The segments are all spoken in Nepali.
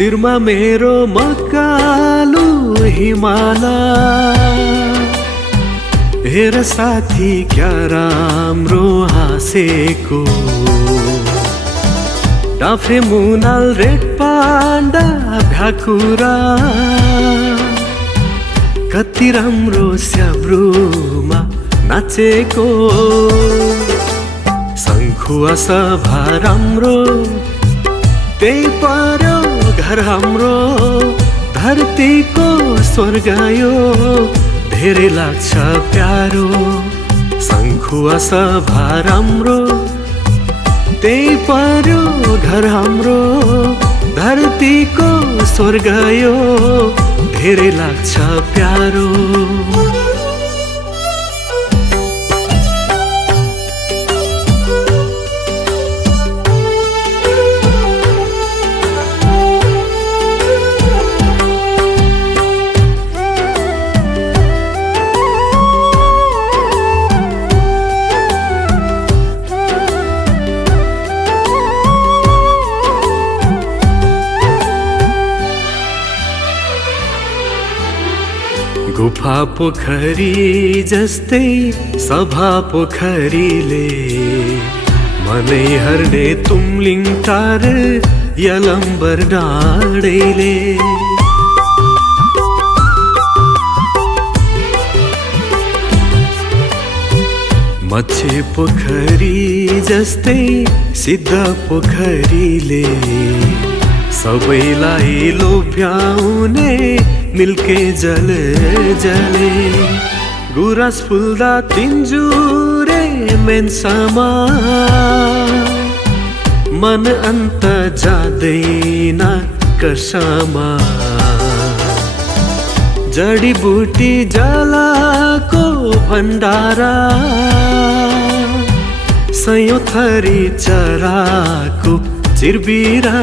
शिरमा मेरो मकालु हिमाला। हेर साथी क्या राम्रो हाँसेको, डाफे मुनाल रेड पाण्डा भ्याकुरा। कति राम्रो स्याब्रुमा नाचेको, शङ्खुवा सभा राम्रो त्यही पर्यो घर हाम्रो। धरतीको स्वर्ग यो धेरै लाग्छ प्यारो। शङ्खुवा सभा राम्रो त्यही पर्यो घर हाम्रो। धरतीको स्वर्ग यो धेरै लाग्छ प्यारो। गुफा पोखरी जस्तै सभा पोखरीले मनै हर्ने तुमलिङ टार यलम्बर डाँडैले। मच्छे पोखरी जस्तै सिद्ध पोखरीले सबैलाई लोभ्याउने मिल्के जल जले। गुराँस फुल्दा तिनजुरे मेन्सामा मन अन्त जाँदैन कर्सामा। जडीबुटी जलाको भण्डारा, सयौं थरी चराको चिरबिरा।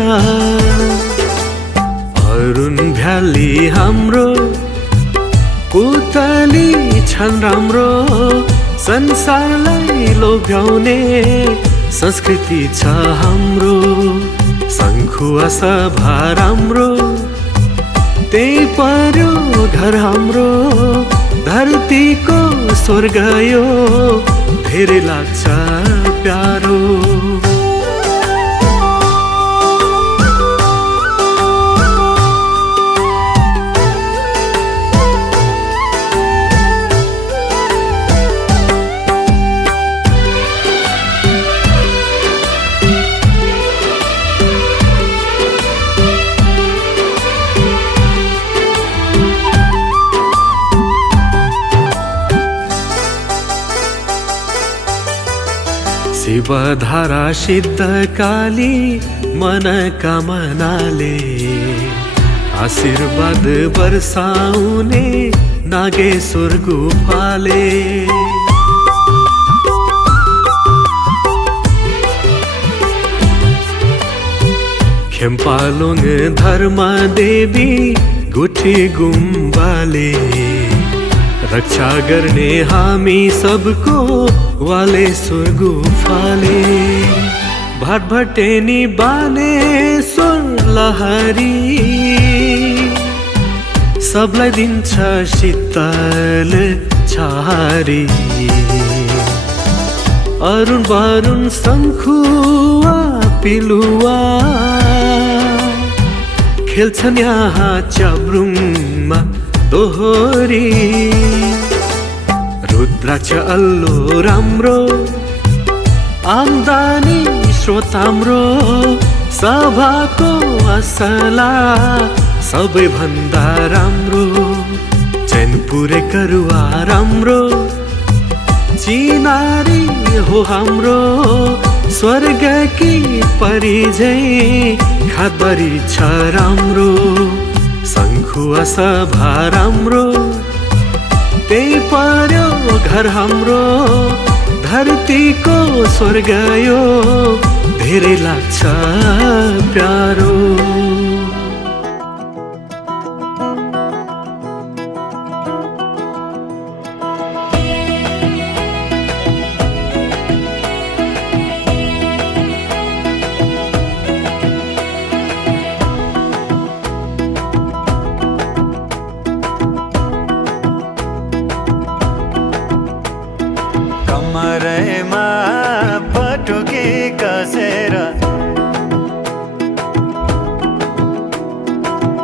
अरुण भ्याली हाम्रो पुतली छन् राम्रो। संसारलाई लोभ्याउने संस्कृति छ हाम्रो। शङ्खुवा सभा राम्रो त्यही पर्यो घर हाम्रो। धरतीको स्वर्ग यो धेरै लाग्छ प्यारो। शिवधारा सिद्ध काली मनोकामनाले आशीर्वाद वर्षाउने नागेश्वर गुफाले। खेम्पालुङ धर्म देवी गुठी गुम्बाले रक्षा गर्ने हामी सबको वालेश्वर गुफाले। भाटभटेनी बालेश्वर लहरी सबलाई दिन्छ शीतल छहारी। अरुण वरुण शङ्खुवा पिलुवा खेल्छन् यहाँ च्याब्रुङमा दोहोरी। रुद्राक्ष अल्लो राम्रो आम्दानी स्रोत हाम्रो। सभाको असला सबैभन्दा राम्रो। चैनपुरे करुवा राम्रो चिनारी हो हाम्रो। स्वर्गकी परिजय खादबरी छ राम्रो। शङ्खुवा सभा राम्रो त्यही पर्यो घर हाम्रो। धरतीको स्वर्ग यो धेरै लाग्छ प्यारो। कमरैमा पटुकी कसेर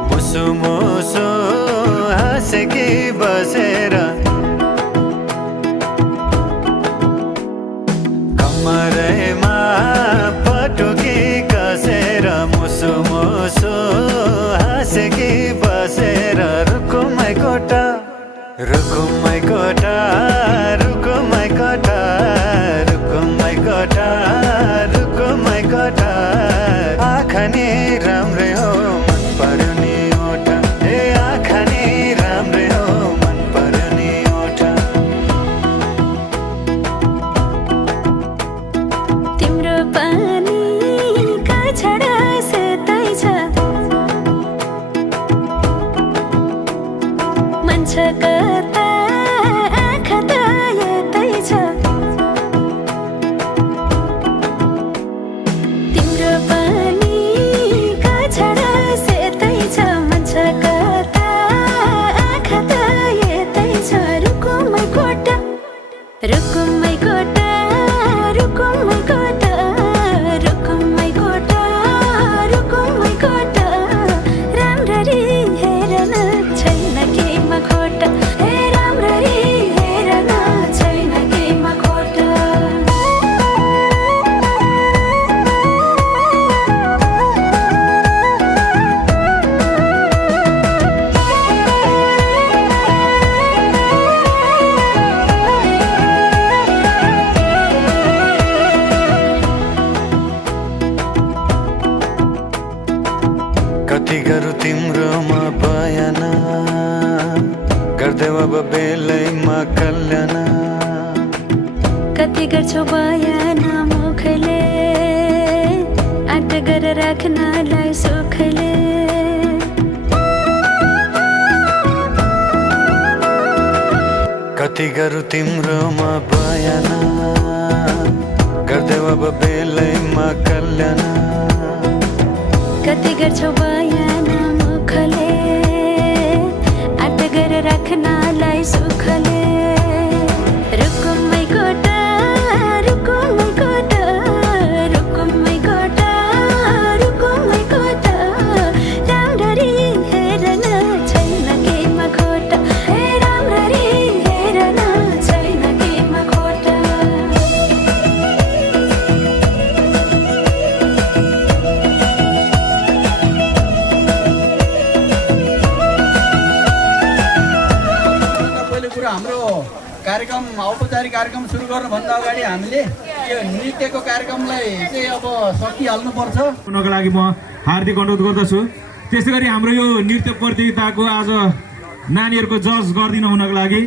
मुसु मुसु हाँसेकी बसेर कमरैमा पटुकी कसेर मुसु मुसु हाँसेकी बसेर रुकुमै कोटा रुकुमै कोटा रुकुमै कोटा रुकुमै कोटा रुकुमै कोटा आँखा नि राम्रै हो मन पर्यो नि ओठा ए आँखा नि राम्रै हो मन पर्यो नि ओठा तिम्रो पानीका छडा सेतै छ मन छ कता आँखा त यतै छ तिम्रो पानीका छडा सेतै छ मन छ कता आँखा त यतै छ रुकुमै कोटा रुकुमै कोटा रुकुमै कोटा रुकुमै कोटा रुकुमै कोटा राम्ररी हेरन छैन केमा खोटा हे राम्ररी हेरन छैन केमा खोटा कति गरौँ तिम्रोमा बयान गर्दै अब बेलैमा कल्याण कति गर्छौ बयान मुखले आँट गरेर राख्नलाई सुखले कति गरौँ तिम्रोमा बयान गर्दै अब बेलैमा कल्याण कति गर्छौ बयान मुखले आँट गरेर राख्नलाई सुखले रुकुमै कोटा रुकुमै कोटा रुकुमै कोटा रुकुमै कोटा राम्ररी हेरन छैन केमा खोटा हे राम्ररी हेरन छैन केमा खोटा पहिलो कुरो हाम्रो कार्यक्रम औपचारिक कार्यक्रम सुरु गर्नुभन्दा अगाडि हामीले यो नृत्यको कार्यक्रमलाई चाहिँ अब सकिहाल्नुपर्छ। हुनको लागि म हार्दिक अनुरोध गर्दछु। त्यसै गरी हाम्रो यो नृत्य प्रतियोगिताको आज नानीहरूको जज गरिदिनु हुनको लागि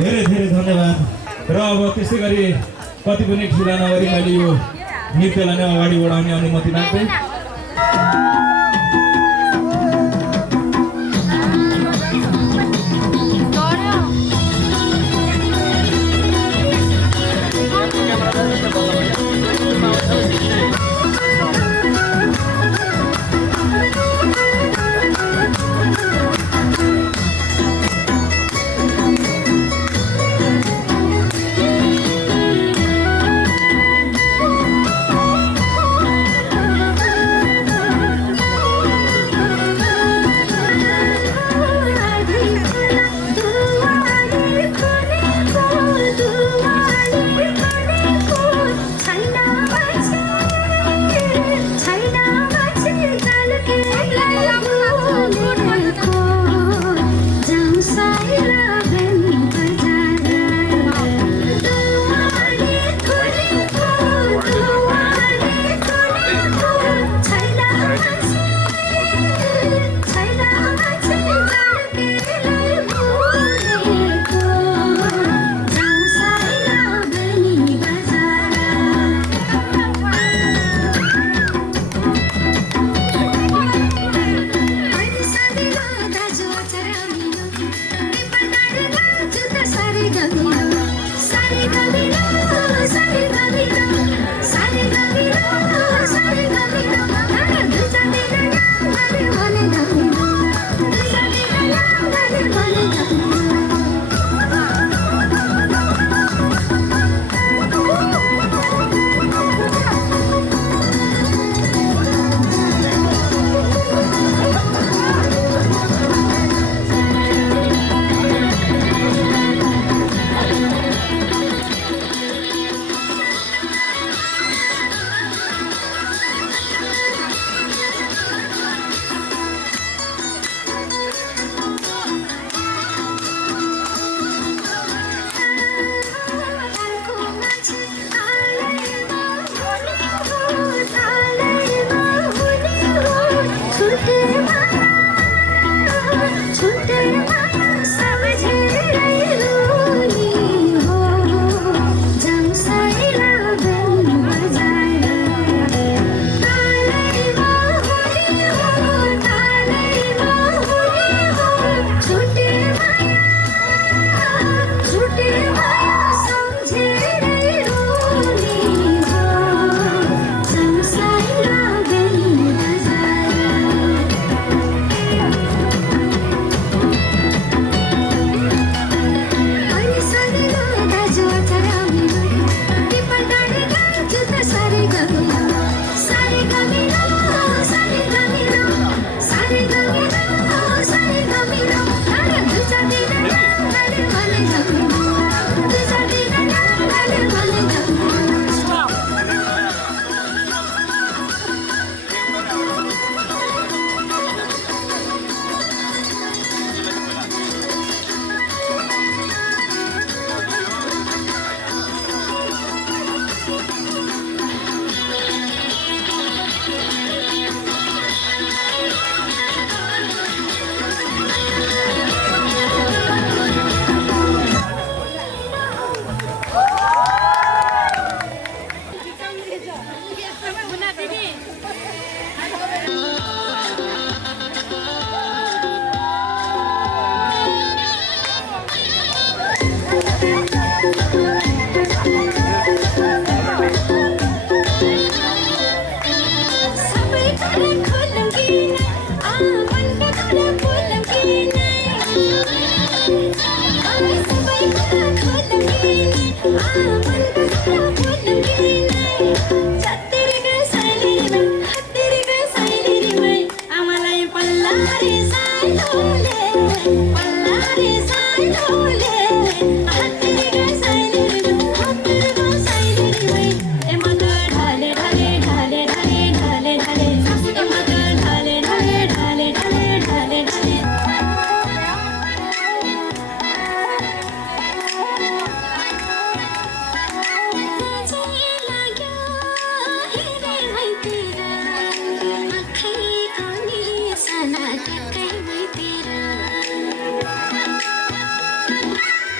धेरै धेरै धन्यवाद। र अब त्यसै गरी कति पनि ढिला नगरी मैले यो नृत्यलाई नै अगाडि बढाउने अनुमति माग्दै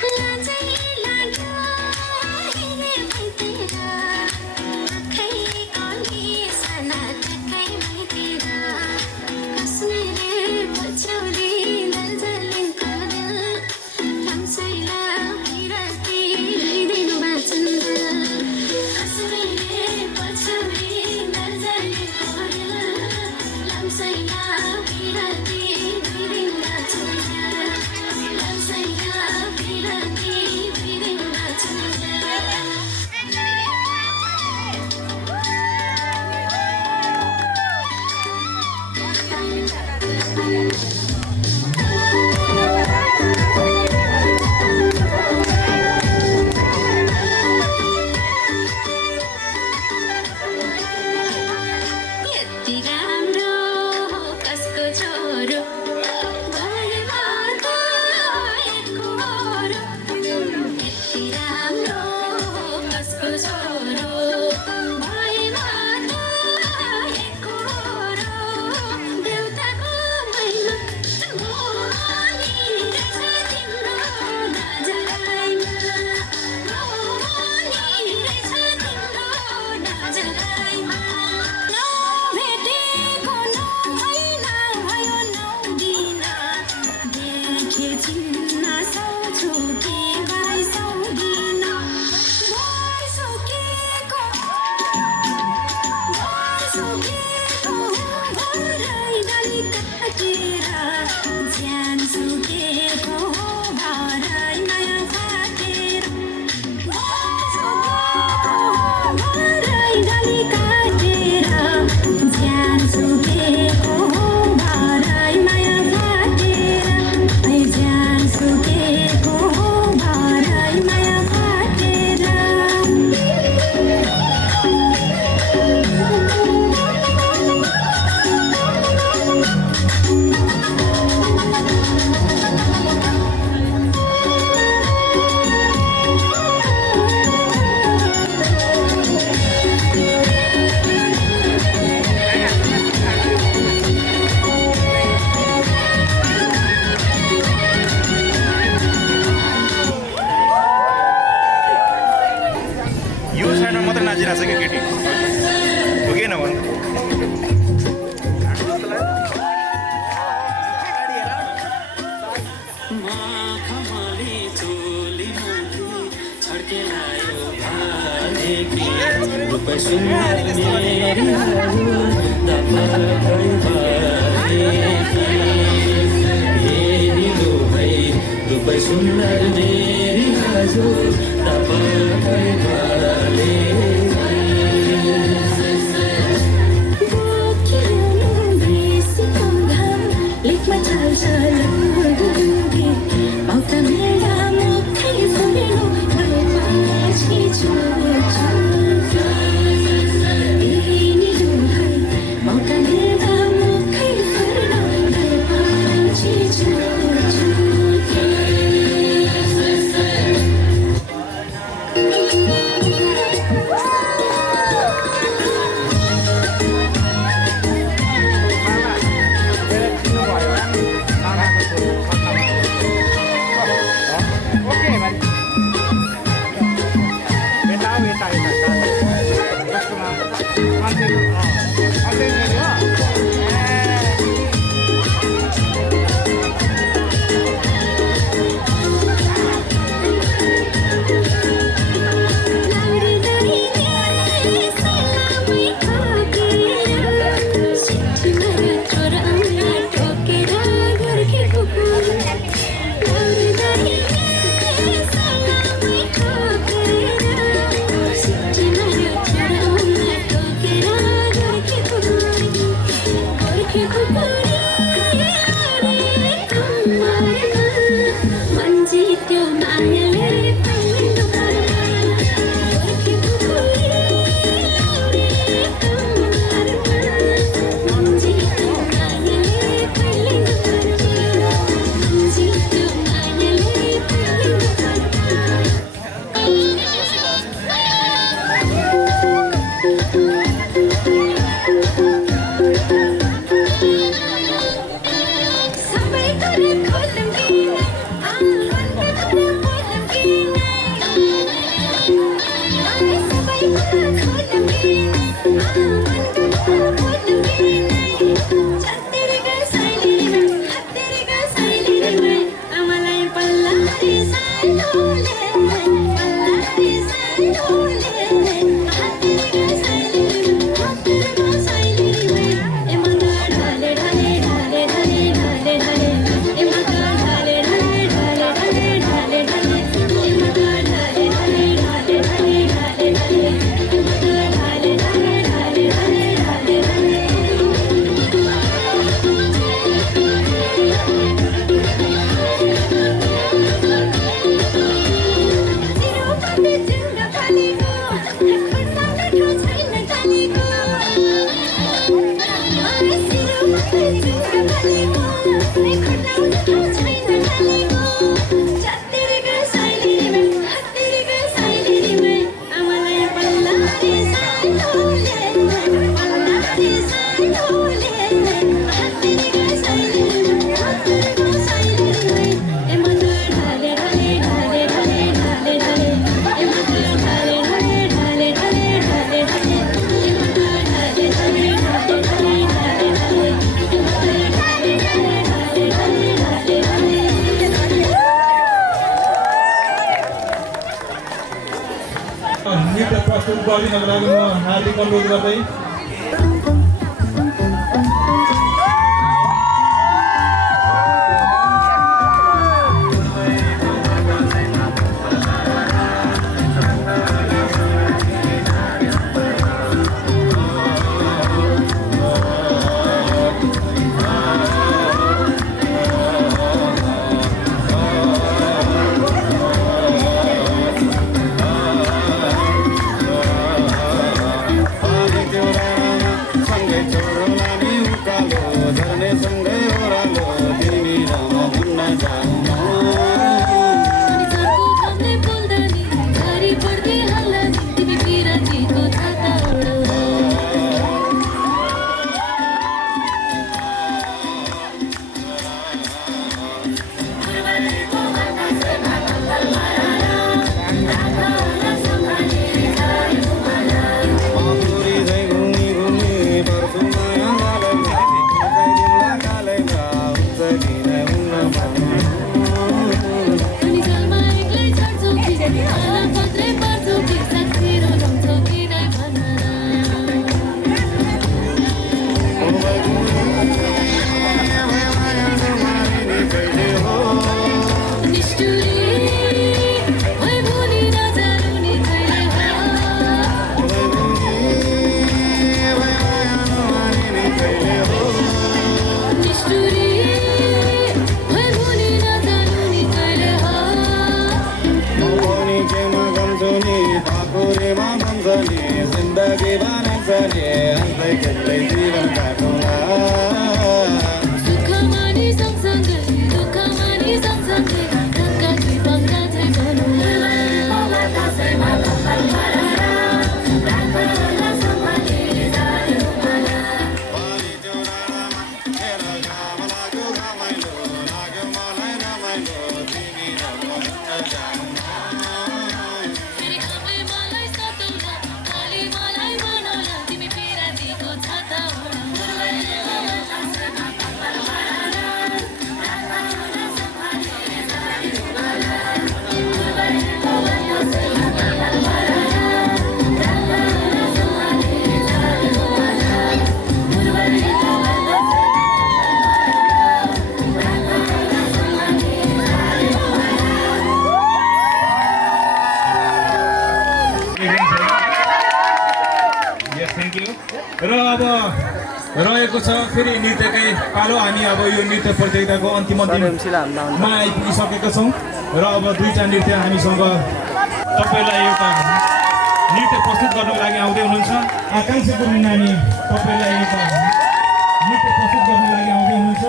Let's सुन्दर मेरी हजुर तपाईकै भरले लेखमा चल्छ लुगी मौका मेरा मुखै फुल्नु भएपछि मौका मेरा मुखै फुल्नु भएपछि नृत्य प्रस्तुत गरिदिनको लागि म हार्दिक अनुरोध गर्दै Thank you. के भन्छ नि हँस्दै खेल्दै जीवन काटौँला सुखमा नि सँगसँगै दुःखमा नि सँगसँगै ढक्का कि पक्का चाहिँ बनौँला दसैँमा कपाल भराएर राख्न होला सम्हाली जाने उमाला फेरि कमै मलाई सताउला खाली मलाई बनाउला तिमी पिरातीको छाता ओढाउला दसैँमा कपाल भराएर राख्न होला सम्हाली जाने उमाला दसैँमा कपाल भराएर राख्न होला सम्हाली जाने उमाला Yes, thank you. र अब रहेको छ फेरि नृत्यकै पालो हामी अब यो नृत्य प्रतियोगिताको अन्तिम दिनमा आइपुगिसकेका छौँ र अब दुईटा नृत्य हामीसँग तपाईँलाई एउटा नृत्य प्रस्तुत गर्नको लागि आउँदै हुनुहुन्छ आकाङ्क्षा गुरुङ नानी तपाईँलाई एउटा नृत्य प्रस्तुत गर्नको लागि आउँदै हुनुहुन्छ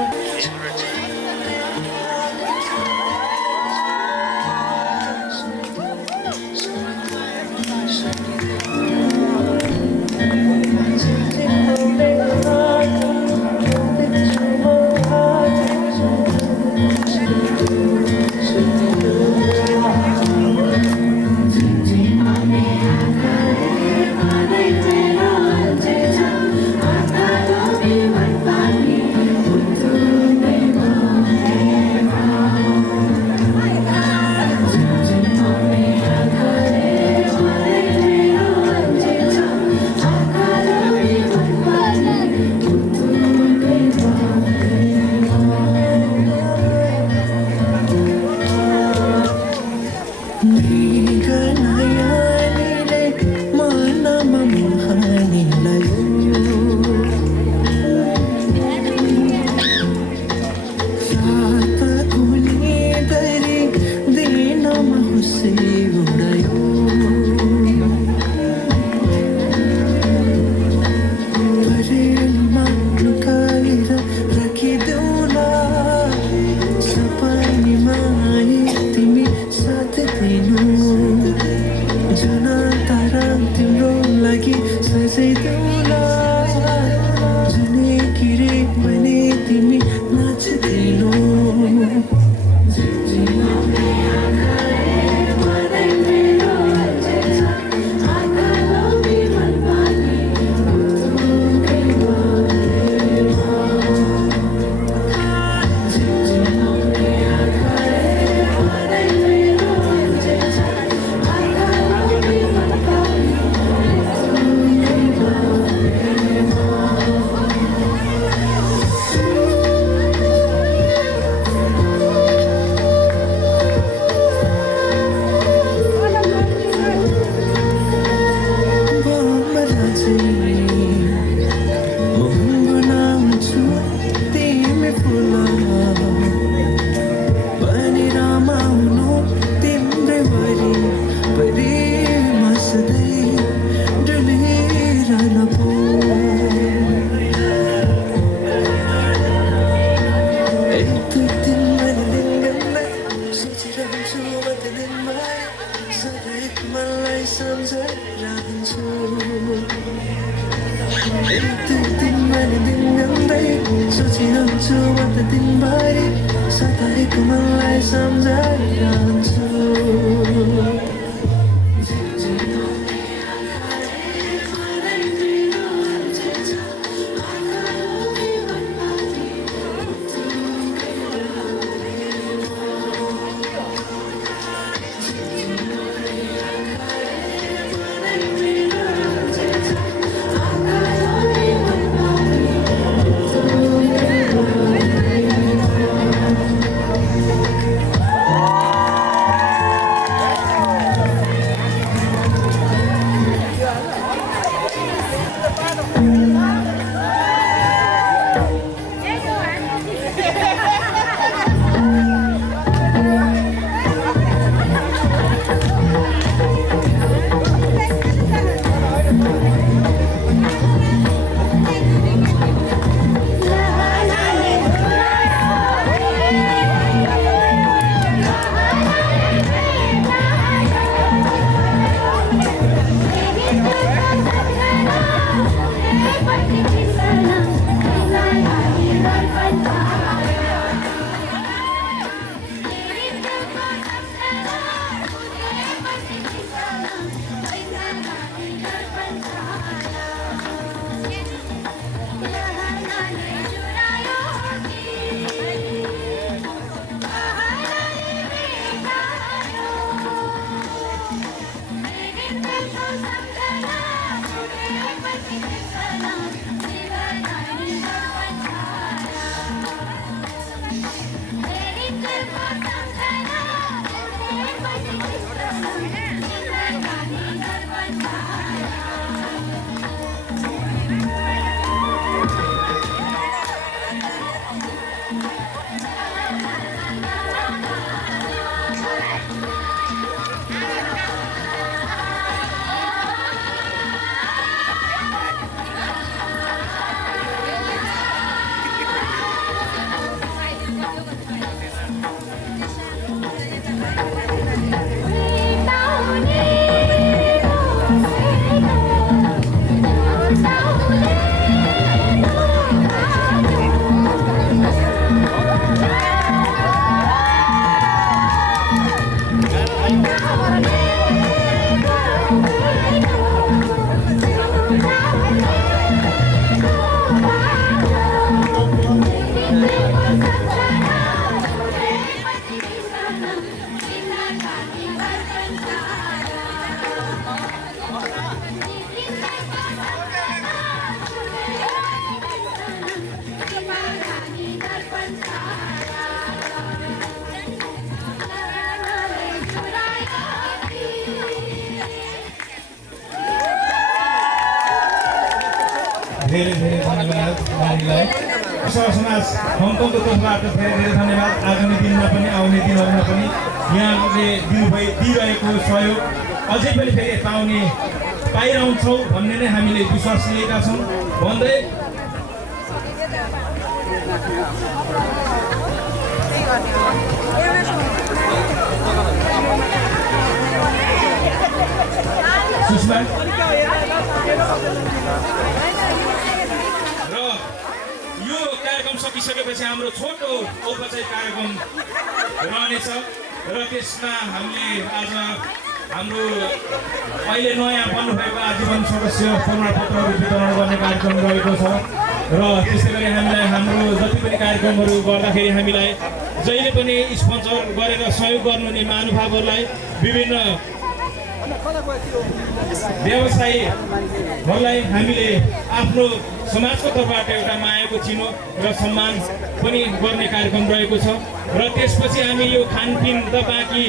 सम्झना छुटेपछि बिर्सना जीवनभरि दर्पण छाया फेरि तुझको सम्झना छुटेपछि बिर्सना जीवनभरि दर्पण छाया धेरै धेरै धन्यवाद नानीलाई। समाज हङकङको तर्फबाट धेरै धेरै धन्यवाद। आगामी दिनमा पनि आउने दिनहरूमा पनि यहाँले दिइरहेको सहयोग अझै पनि फेरि पाइरहन्छौँ भन्ने नै हामीले विश्वास लिएका छौँ भन्दै सुषमा र यो कार्यक्रम सकिसकेपछि हाम्रो छोटो औपचारिक कार्यक्रम रहनेछ र त्यसमा हामीले आज हाम्रो अहिले नयाँ बन्नुभएको आजीवन सदस्य प्रमाणपत्रहरू वितरण गर्ने कार्यक्रम रहेको छ र त्यसै गरी हामीलाई हाम्रो जति पनि कार्यक्रमहरू गर्दाखेरि हामीलाई जहिले पनि स्पोन्सर गरेर सहयोग गर्नुहुने महानुभावहरूलाई विभिन्न व्यवसायीहरूलाई हामीले आफ्नो समाजको तर्फबाट एउटा मायाको चिनो र सम्मान पनि गर्ने कार्यक्रम रहेको छ र त्यसपछि हामी यो खानपिन त बाँकी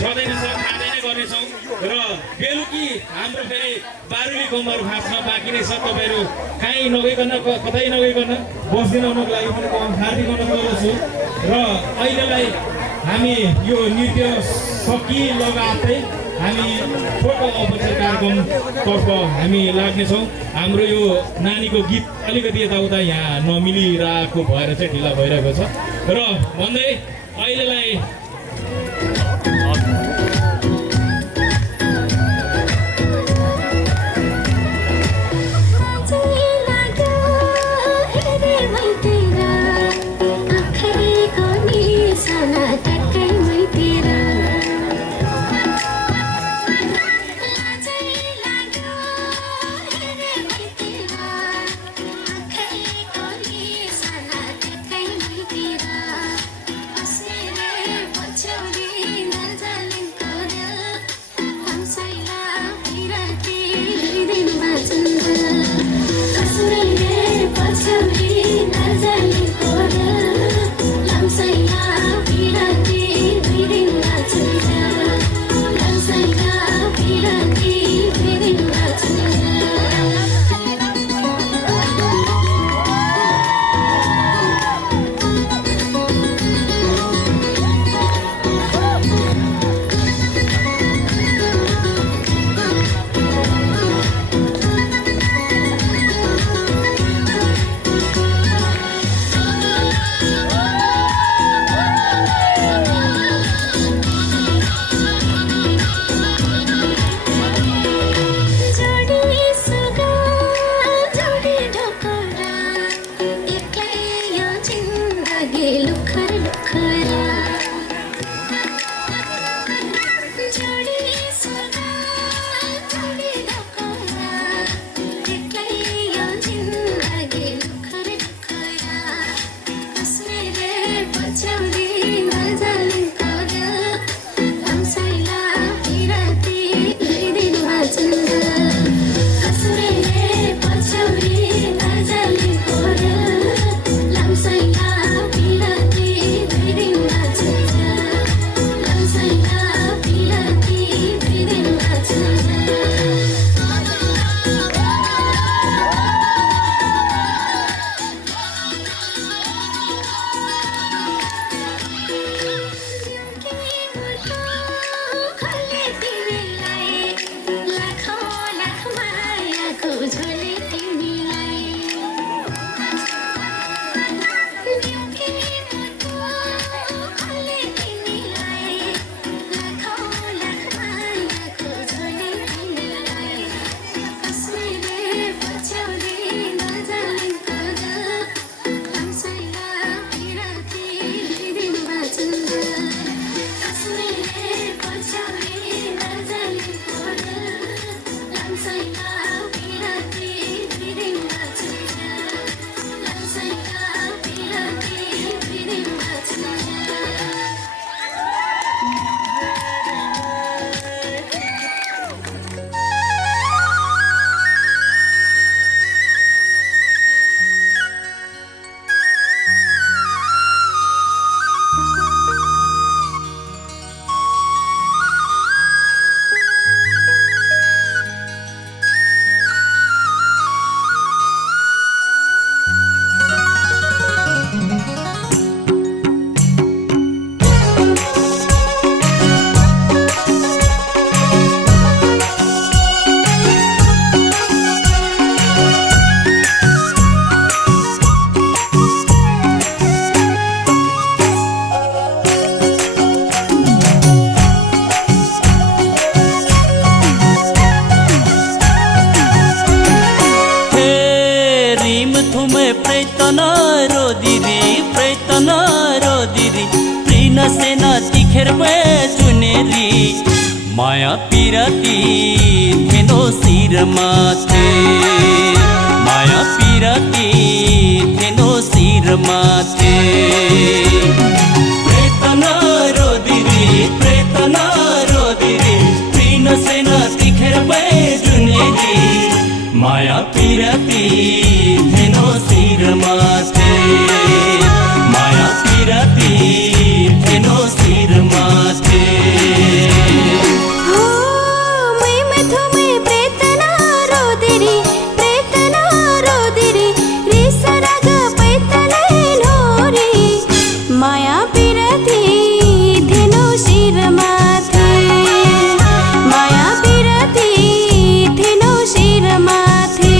छँदैछ खाँदै नै गर्नेछौँ र बेलुकी हाम्रो फेरि बारुली गमहरू भाँच्न बाँकी नै छ। तपाईँहरू कहीँ नगइकन कतै नगइकन बस्दिनौको लागि पनि हार्दिक अनुरोध गर्दछु र अहिलेलाई हामी यो नृत्य सकि लगाएतै हामी छोटो औपचारिक कार्यक्रमतर्फ हामी लाग्नेछौँ। हाम्रो यो नानीको गीत अलिकति यताउता यहाँ नमिलिरहेको भएर चाहिँ ढिला भइरहेको छ र भन्दै अहिलेलाई प्रयत्न रोदिरी प्रयत्न रोदिरी प्रिन सेना तिखेर चुनेरी माया पिरती थेनो शिर माथे माया पिरती थेनो शिर माथे प्रयत्न रोदिरी प्रिन सेना तिखेर चुनेरी माया पिरती थेनो शिर माथे माया पिरती थेनो शिर माथे माया पिरती थेनो शिर माथे माया पिरती थेनो शिर माथे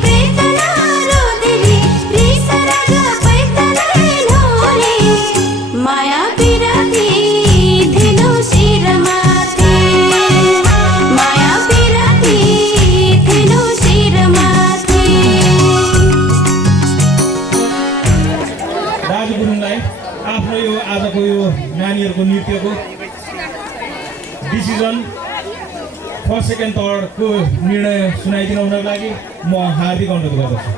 प्रेतना रोदिरी रिसराग पैतले ढोरे माया पिरती थेनो शिर माथे माया पिरती थेनो शिर माथे। दाजु गुरुङलाई आफ्नो यो आजको यो नानीहरूको नृत्यको डिसिजन फर्स्ट सेकेन्ड थर्डको निर्णय सुनाइदिनुको लागि म हार्दिक अनुरोध गर्दछु।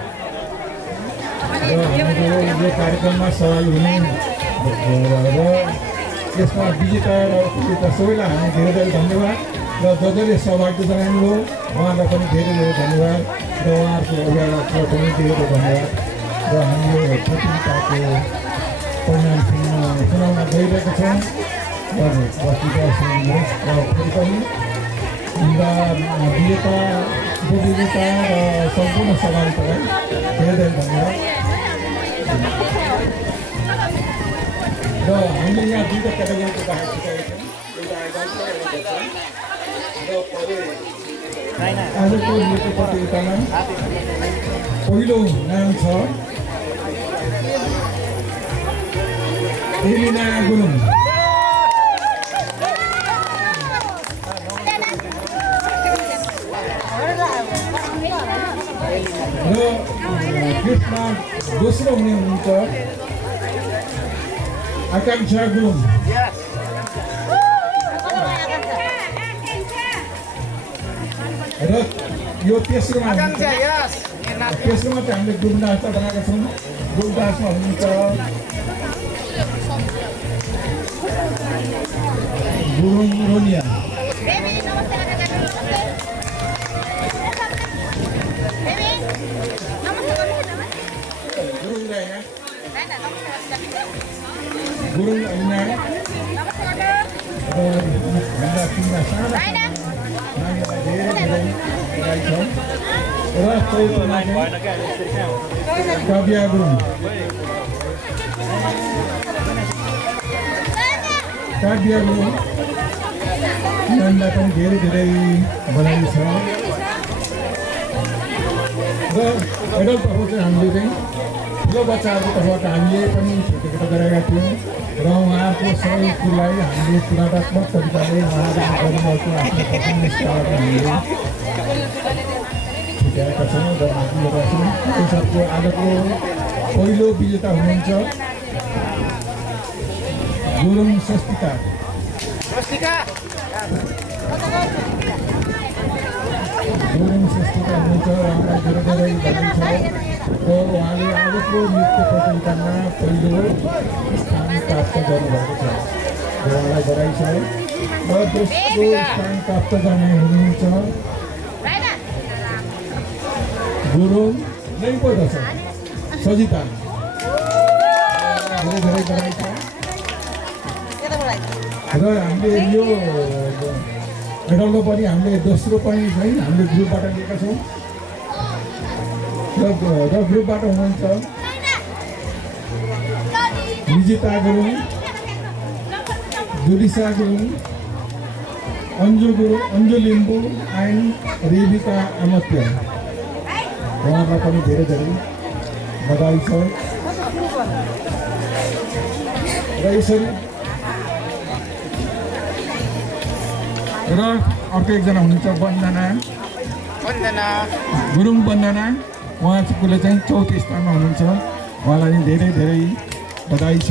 र हाम्रो यो कार्यक्रममा सहभागी हुने र यसमा विजेता र उपविजेता सबैलाई हामी धेरै धेरै धन्यवाद र जसले सहभागिता जनाउनुभयो उहाँलाई पनि धेरै धेरै धन्यवाद र उहाँहरूको अभिभावकलाई पनि धेरै धेरै धन्यवाद र हामी यो प्रतियोगिताको परिणाम सुनाउन गइरहेका छौँ र फेरि पनि हाम्रा विजेता उपविजेता र सम्पूर्ण सहभागितालाई धेरै धेरै धन्यवाद र हामीले यहाँ दुईवटा क्याटेगोरीको बाहेक सिकाएका छौँ एउटा आजको नृत्य प्रतियोगितामा पहिलो नाम छ एलिना गुरुङ र त्यसमा दोस्रो हुने हुनुहुन्छ आकाङ्क्षा गुरुङ र यो तेस्रोमा चाहिँ हामीले ग्रुप डान्स बनाएका छौँ। ग्रुप डान्समा हुनुहुन्छ गुरुङ रोनिया गुरुङ राइना गुरुङ ऐना र हाम्रा तिनवटा साना नानीहरूलाई धेरै धेरै बधाई छ र चौथोमा काव्या गुरुङ नानीलाई पनि धेरै धेरै बधाई छ र एडल्ट तर्फ चाहिँ हामीले चाहिँ ठुलो बच्चाहरूको तर्फबाट हामीले पनि प्रतियोगिता गरेका थियौँ र उहाँहरूको सबै कुरालाई हामीले तुलनात्मक तरिकाले उहाँहरूले गर्नुभएको आफ्नो पर्फर्मेन्सका लागि हामीले छुट्याएका छौँ र माथिबाट छौँ। त्यसको आजको पहिलो विजेता हुनुहुन्छ गुरुङ स्वस्तिका हुनुहुन्छ। उहाँलाई धेरै धेरै बधाई छ र उहाँले आजको नृत्य प्रतियोगितामा पहिलो स्थान प्राप्त गर्नुभएको छ र उहाँलाई बधाई छ र दोस्रो स्थान प्राप्त गर्ने हुनुहुन्छ गुरुङ नै पो छ सजिता, धेरै धेरै बधाई छ र हामीले यो मेडलको पनि हामीले दोस्रो पनि चाहिँ हामीले ग्रुपबाट लिएका छौँ र ग्रुपबाट हुनुहुन्छ निजिता गुरुङ, जुलिसा गुरुङ, अन्जु लिम्बू एन्ड रेबिका अमत्य। उहाँलाई पनि धेरै धेरै बधाई छ र यसरी र अर्को एकजना हुनुहुन्छ वन्दना गुरुङ वन्दना उहाँले चाहिँ चौथो स्थानमा हुनुहुन्छ। उहाँलाई धेरै धेरै बधाई छ।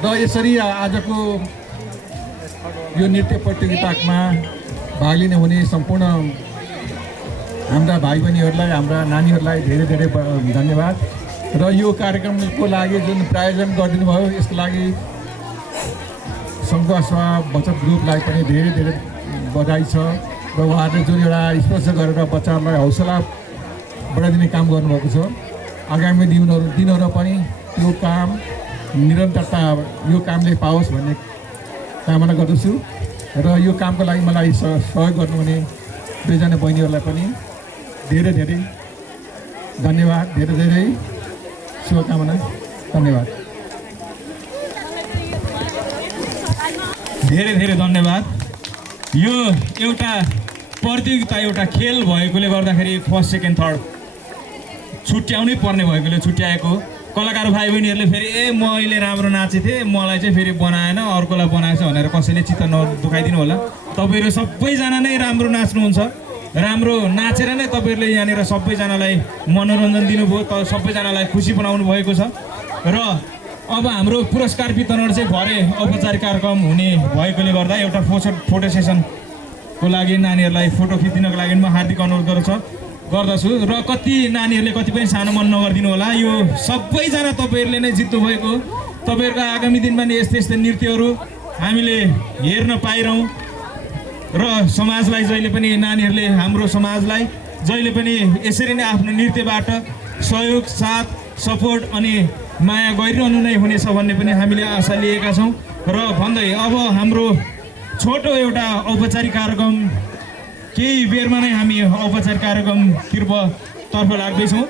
र यसरी आजको यो नृत्य प्रतियोगितामा भाग लिने हुने सम्पूर्ण हाम्रा भाइ बहिनीहरूलाई, हाम्रा नानीहरूलाई धेरै धेरै धन्यवाद। र यो कार्यक्रमको लागि जुन प्रायोजन गरिदिनु भयो यसको लागि सङ्घ सेवा बचत ग्रुपलाई पनि धेरै धेरै बधाई छ। र उहाँहरूले जुन एउटा स्पर्श गरेर बच्चाहरूलाई हौसला बढाइदिने काम गर्नुभएको छ। आगामी दिनहरू पनि यो काम निरन्तरता यो कामले पाओस् भन्ने कामना गर्दछु। र यो कामको लागि मलाई सहयोग गर्नुहुने दुईजना बहिनीहरूलाई पनि धेरै धेरै धन्यवाद, धेरै धेरै शुभकामना। धन्यवाद। धेरै धेरै धन्यवाद। यो एउटा प्रतियोगिता, एउटा खेल भएकोले गर्दाखेरि फर्स्ट सेकेन्ड थर्ड छुट्याउनै पर्ने भएकोले छुट्याएको कलाकार भाइ बहिनीहरूले फेरि मैले राम्रो नाचेको थिएँ, मलाई चाहिँ फेरि बनाएन, अर्कोलाई बनाएछ भनेर कसैले चित्त नदुखाइदिनु होला। तपाईँहरू सबैजना नै राम्रो नाच्नुहुन्छ, राम्रो नाचेर नै तपाईँहरूले यहाँनिर सबैजनालाई मनोरञ्जन दिनुभयो, सबैजनालाई खुसी बनाउनु भएको छ। र अब हाम्रो पुरस्कार वितरण चाहिँ भरे औपचारिक कार्यक्रम हुने भएकोले गर्दा एउटा फोटो सेसनको लागि नानीहरूलाई फोटो खिचिदिनको लागि म हार्दिक अनुरोध गर्दछु। र कति नानीहरूले कति पनि सानो मन नगरिदिनु होला। यो सबैजना तपाईँहरूले नै जित्नु भएको। तपाईँहरूको आगामी दिनमा नि यस्तै यस्तै नृत्यहरू हामीले हेर्न पाइरहौँ। र समाजलाई जहिले पनि नानीहरूले, हाम्रो समाजलाई जहिले पनि यसरी नै आफ्नो नृत्यबाट सहयोग, साथ, सपोर्ट अनि माया गरिरहनु नै हुनेछ भन्ने पनि हामीले आशा लिएका छौँ। र भन्दै अब हाम्रो छोटो एउटा औपचारिक कार्यक्रम केही बेरमा नै हामी औपचारिक कार्यक्रमतर्फ लाग्दैछौँ।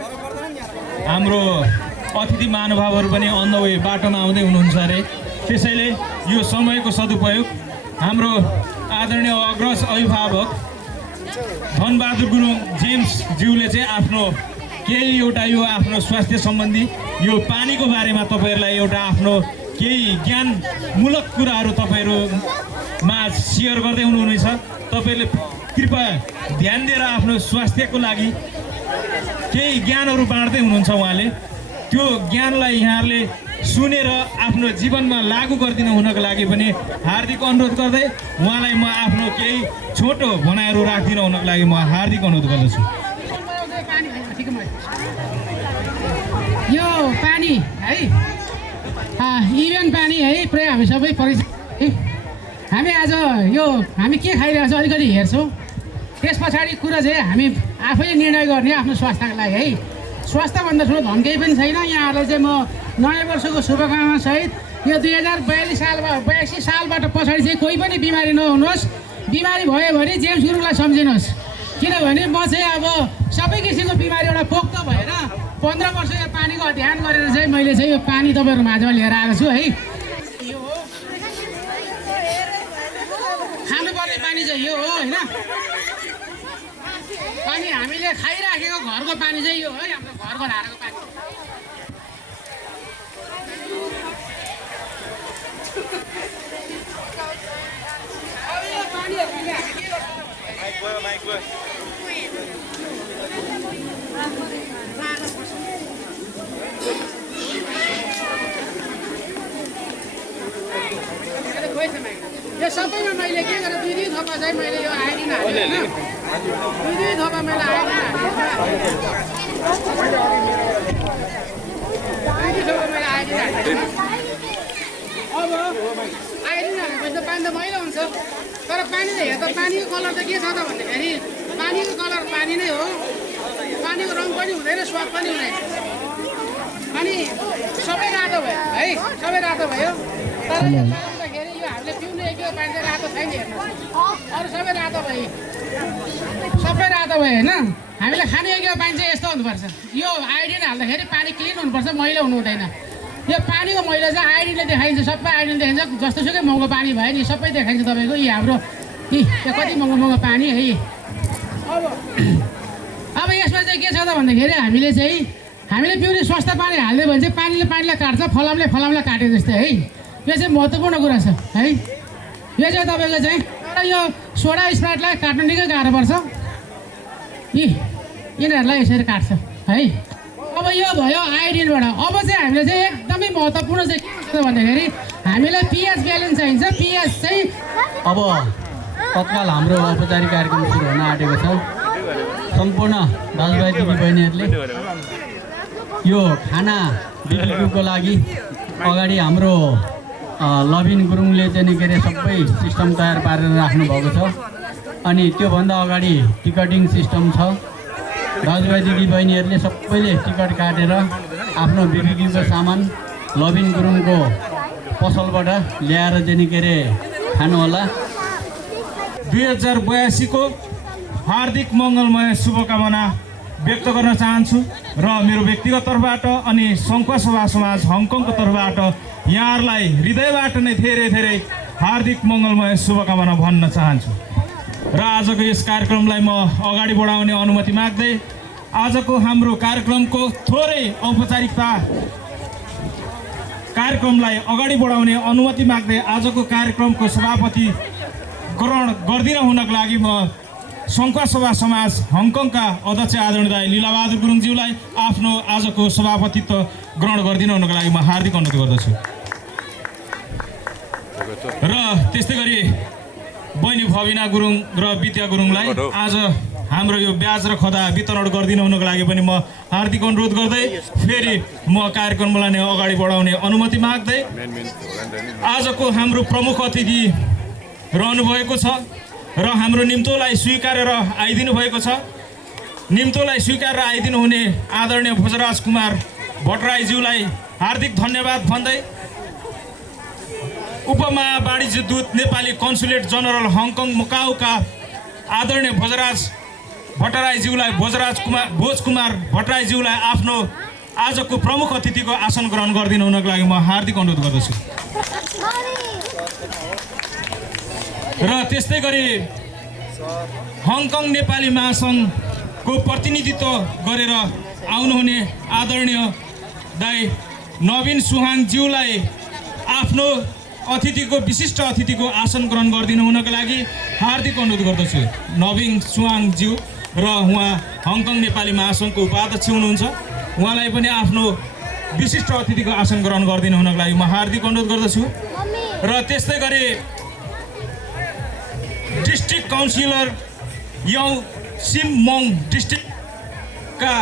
हाम्रो अतिथि महानुभावहरू पनि अन द वे बाटोमा आउँदै हुनुहुन्छ अरे, त्यसैले यो समयको सदुपयोग हाम्रो आदरणीय अग्रज अभिभावक धनबहादुर गुरुङ जेम्स ज्यूले चाहिँ आफ्नो केही एउटा यो आफ्नो स्वास्थ्य सम्बन्धी यो पानीको बारेमा तपाईँहरूलाई एउटा आफ्नो केही ज्ञानमूलक कुराहरू तपाईँहरूमा सेयर गर्दै हुनुहुनेछ। तपाईँहरूले कृपया ध्यान दिएर आफ्नो स्वास्थ्यको लागि केही ज्ञानहरू बाँड्दै हुनुहुन्छ। उहाँले त्यो ज्ञानलाई यहाँहरूले सुनेर आफ्नो जीवनमा लागू गरिदिनु हुनको लागि पनि हार्दिक अनुरोध गर्दै उहाँलाई म आफ्नो केही छोटो भनाइहरू राखिदिनु हुनको लागि म हार्दिक अनुरोध गर्दछु। यो पानी है इभेन पानी है प्राय हामी सबै परिचित। हामी आज यो हामी के खाइरहेको छ अलिकति हेर्छौँ, त्यस पछाडि कुरा चाहिँ हामी आफैले निर्णय गर्ने आफ्नो स्वास्थ्यको लागि है। स्वास्थ्यभन्दा ठुलो धन केही पनि छैन। यहाँहरूलाई चाहिँ म नयाँ वर्षको शुभकामना सहित यो 2082 सालबाट पछाडि चाहिँ कोही पनि बिमारी नहुनुहोस्। बिमारी भयो भने जेम्स गुरुङलाई सम्झिनुहोस्, किनभने म चाहिँ अब सबै किसिमको बिमारी एउटा पोख्त भएर 15 वर्ष यो पानीको ध्यान गरेर चाहिँ मैले चाहिँ यो पानी तपाईँहरू माझमा लिएर आएको छु है। यो हो खानुपर्ने पानी चाहिँ यो हो होइन। पानी हामीले खाइराखेको घरको पानी चाहिँ यो हो, हाम्रो घरको धाराको पानी। अब यो पानीहरूले हामी के गर्छौँ? यो सबैमा मैले के गरेँ 2-2 थोपा चाहिँ मैले यो आइडिन हालेँ होइन। 2-2 थोपा मैले आइडिन हालेँ। 2-2 थोपा मैले आइडिन हालेँ। अब आइडिन हालेपछि त पानी त मैला हुन्छ, तर पानी त हेर्दा पानीको कलर चाहिँ के छ त भन्दाखेरि पानीको कलर पानी नै हो। पानीको रङ पनि हुँदैन, स्वाद पनि हुँदैन। अनि सबै रातो भयो है, सबै रातो भयो। तर पाउँदाखेरि यो हामीले पिउने एक पानी चाहिँ रातो छैन। हेर्नुहोस् अरू सबै रातो भयो, सबै रातो भयो होइन। हामीले खाने एक पानी चाहिँ यस्तो हुनुपर्छ। यो आइडिन हाल्दाखेरि पानी क्लिन हुनुपर्छ, मैला हुनु हुँदैन। यो पानीको मैला चाहिँ आइडिनले देखाइन्छ, सबै आइडिनले देखाइन्छ। जस्तोसुकै महँगो पानी भयो नि सबै देखाइन्छ तपाईँको। यी हाम्रो यो कति महँगो पानी है। अब यसमा चाहिँ के छ त भन्दाखेरि हामीले पिउने स्वस्थ पानी हाल्यो भने चाहिँ पानीलाई काट्छ, फलामले काटे जस्तै है। यो चाहिँ महत्त्वपूर्ण कुरा छ है। यो चाहिँ तपाईँको चाहिँ यो सोडा स्प्राइटलाई काट्नु निकै गाह्रो पर्छ यिनीहरूलाई यसरी काट्छ है। अब यो भयो आयोडिनबाट। अब चाहिँ हामीले चाहिँ एकदमै महत्त्वपूर्ण चाहिँ के हुन्छ भन्दाखेरि हामीलाई पिएच ब्यालेन्स चाहिन्छ। पिएच चाहिँ अब तत्काल हाम्रो औपचारिक कार्यक्रम सुरु हुन आँटेको छ। सम्पूर्ण दाजुभाइ दिदीबहिनीहरूले यो खाना बिक्रीको लागि अगाडि हाम्रो लभिन गुरुङले चाहिँ के अरे सबै सिस्टम तयार पारेर राख्नुभएको छ। अनि त्योभन्दा अगाडि टिकटिङ सिस्टम छ। दाजुभाइ दिदीबहिनीहरूले सबैले टिकट काटेर आफ्नो बिक्रीको सामान लभिन गुरुङको पसलबाट ल्याएर चाहिँ के अरे खानुहोला। 2082 को हार्दिक मङ्गलमय शुभकामना व्यक्त गर्न चाहन्छु र मेरो व्यक्तिगत तर्फबाट अनि सङ्खुवा सभा समाज हङकङको तर्फबाट यहाँहरूलाई हृदयबाट नै धेरै धेरै हार्दिक मङ्गलमय शुभकामना भन्न चाहन्छु। र आजको यस कार्यक्रमलाई म अगाडि बढाउने अनुमति माग्दै आजको हाम्रो कार्यक्रमको थोरै औपचारिकता कार्यक्रमलाई अगाडि बढाउने अनुमति माग्दै आजको कार्यक्रमको सभापति ग्रहण गर्दिन हुनको लागि म सङ्खुवा सभा समाज हङकङका अध्यक्ष आदरणीय लीलाबहादुर गुरुङज्यूलाई आफ्नो आजको सभापतित्व ग्रहण गर्दिन हुनको लागि म हार्दिक अनुरोध गर्दछु। र त्यस्तै गरी बहिनी भविना गुरुङ र विद्या गुरुङलाई आज हाम्रो यो ब्याज र खदा वितरण गरिदिन हुनको लागि पनि म हार्दिक अनुरोध गर्दै फेरि म कार्यक्रमलाई नै अगाडि बढाउने अनुमति माग्दै आजको हाम्रो प्रमुख अतिथि रहनुभएको छ र हाम्रो निम्तोलाई स्वीकारेर आइदिनु भएको छ। निम्तोलाई स्वीकारेर आइदिनु हुने आदरणीय भोजराज कुमार भट्टराईज्यूलाई हार्दिक धन्यवाद भन्दै उपमहावाणिज्य दूत नेपाली कन्सुलेट जनरल हङकङ मकाउका आदरणीय भोजराज कुमार भट्टराईज्यूलाई आफ्नो आजको प्रमुख अतिथिको आसन ग्रहण गरिदिनु हुनको लागि म हार्दिक अनुरोध गर्दछु। र त्यस्तै गरी हङकङ नेपाली महासङ्घको प्रतिनिधित्व गरेर आउनुहुने आदरणीय दाइ नवीन सुहाङज्यूलाई आफ्नो विशिष्ट अतिथिको आसन ग्रहण गरिदिनु हुनको लागि हार्दिक अनुरोध गर्दछु। नवीन सुहाङज्यू र उहाँ हङकङ नेपाली महासङ्घको उपाध्यक्ष हुनुहुन्छ। उहाँलाई पनि आफ्नो विशिष्ट अतिथिको आसन ग्रहण गरिदिनु हुनको लागि म हार्दिक अनुरोध गर्दछु। र त्यस्तै गरी डिस्ट्रिक्ट काउन्सिलर यौ सिम मोङ डिस्ट्रिक्टका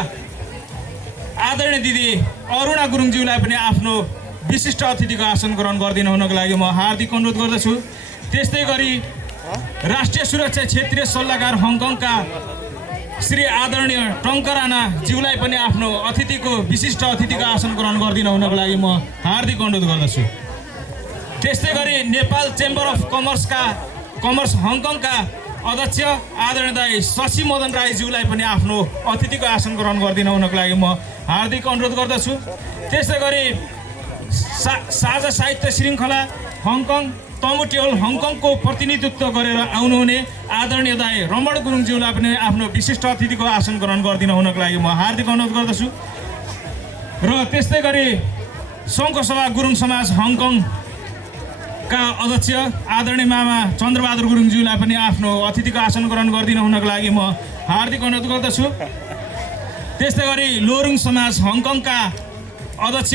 आदरणीय दिदी अरुणा गुरुङज्यूलाई पनि आफ्नो विशिष्ट अतिथिको आसन ग्रहण गरिदिनु हुनको लागि म हार्दिक अनुरोध गर्दछु। त्यस्तै गरी राष्ट्रिय सुरक्षा क्षेत्रीय सल्लाहकार हङकङका श्री आदरणीय टङ्कर राणाज्यूलाई पनि आफ्नो विशिष्ट अतिथिको आसन ग्रहण गरिदिनु हुनको लागि म हार्दिक अनुरोध गर्दछु। त्यस्तै गरी नेपाल चेम्बर अफ कमर्स हङकङका अध्यक्ष आदरणीय शशि मदन राईज्यूलाई पनि आफ्नो अतिथिको आसन ग्रहण गरिदिनु हुनको लागि म हार्दिक अनुरोध गर्दछु। त्यस्तै गरी साझा साहित्य श्रृङ्खला हङकङ तमुटेल हङकङको प्रतिनिधित्व गरेर आउनुहुने आदरणीय दाइ रमण गुरुङज्यूलाई पनि आफ्नो विशिष्ट अतिथिको आसन ग्रहण गरिदिनु हुनको लागि म हार्दिक अनुरोध गर्दछु। र त्यस्तै गरी सङ्घसभा गुरुङ समाज हङकङका अध्यक्ष आदरणीय मामा चन्द्रबहादुर गुरुङज्यूलाई पनि आफ्नो अतिथिको आसन ग्रहण गरिदिनु हुनको लागि म हार्दिक अनुरोध गर्दछु। त्यस्तै गरी लोरुङ समाज हङकङका अध्यक्ष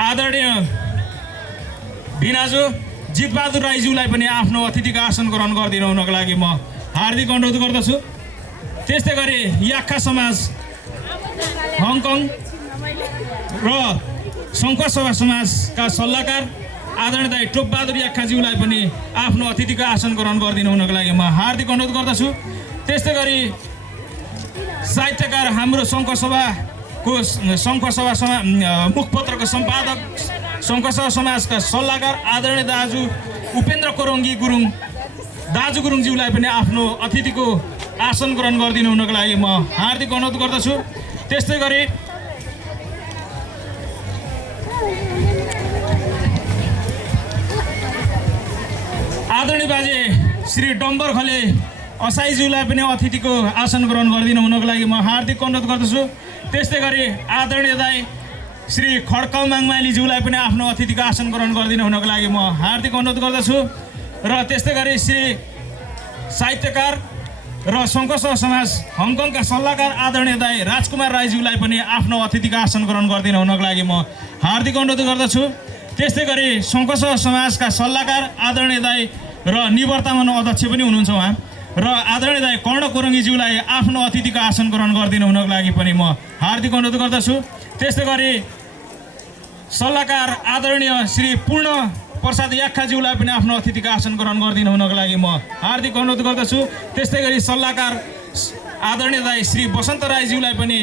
आदरणीय भिनाजु जितबहादुर राईज्यूलाई पनि आफ्नो अतिथिको आसन ग्रहण गरिदिनु हुनको लागि म हार्दिक अनुरोध गर्दछु। त्यस्तै गरी याक्खा समाज हङकङ र सङ्खुवा सभा समाजका सल्लाहकार आदरणीय दाइ टोपबहादुर याक्खाज्यूलाई पनि आफ्नो अतिथिको आसन ग्रहण गरिदिनु हुनको लागि म हार्दिक अनुरोध गर्दछु। त्यस्तै गरी साहित्यकार हाम्रो सङ्खुवा सभा मुखपत्रको सम्पादक सङ्खुवा सभा समाजका सल्लाहकार आदरणीय दाजु उपेन्द्र कोरङ्गी गुरुङ गुरुङज्यूलाई पनि आफ्नो अतिथिको आसन ग्रहण गरिदिनु हुनको लागि म हार्दिक अनुरोध गर्दछु। त्यस्तै गरी आदरणीय बाजे श्री डम्बर खले असाईज्यूलाई पनि अतिथिको आसन ग्रहण गरिदिनु हुनको लागि म हार्दिक अनुरोध गर्दछु। त्यस्तै गरी आदरणीय दाइ श्री खड्क माङमालीज्यूलाई पनि आफ्नो अतिथिको आसन ग्रहण गरिदिनु हुनको लागि म हार्दिक अनुरोध गर्दछु। र त्यस्तै गरी श्री साहित्यकार र सङ्घर्ष समाज हङकङका सल्लाहकार आदरणीय दाई राजकुमार राईज्यूलाई पनि आफ्नो अतिथिको आसन ग्रहण गरिदिनु हुनको लागि म हार्दिक अनुरोध गर्दछु। त्यस्तै गरी सङ्घर्ष समाजका सल्लाहकार आदरणीय दाई र निवर्तमान अध्यक्ष पनि हुनुहुन्छ उहाँ र आदरणीय दाई कर्ण कोरङ्गीज्यूलाई आफ्नो अतिथिको आसन ग्रहण गरिदिनु हुनको लागि पनि म हार्दिक अनुरोध गर्दछु। त्यस्तै गरी सल्लाहकार आदरणीय श्री पूर्ण प्रसाद याख्खाज्यूलाई पनि आफ्नो अतिथिको आसन ग्रहण गरिदिनु हुनको लागि म हार्दिक अनुरोध गर्दछु। त्यस्तै गरी सल्लाहकार आदरणीय दाई श्री बसन्त राईज्यूलाई पनि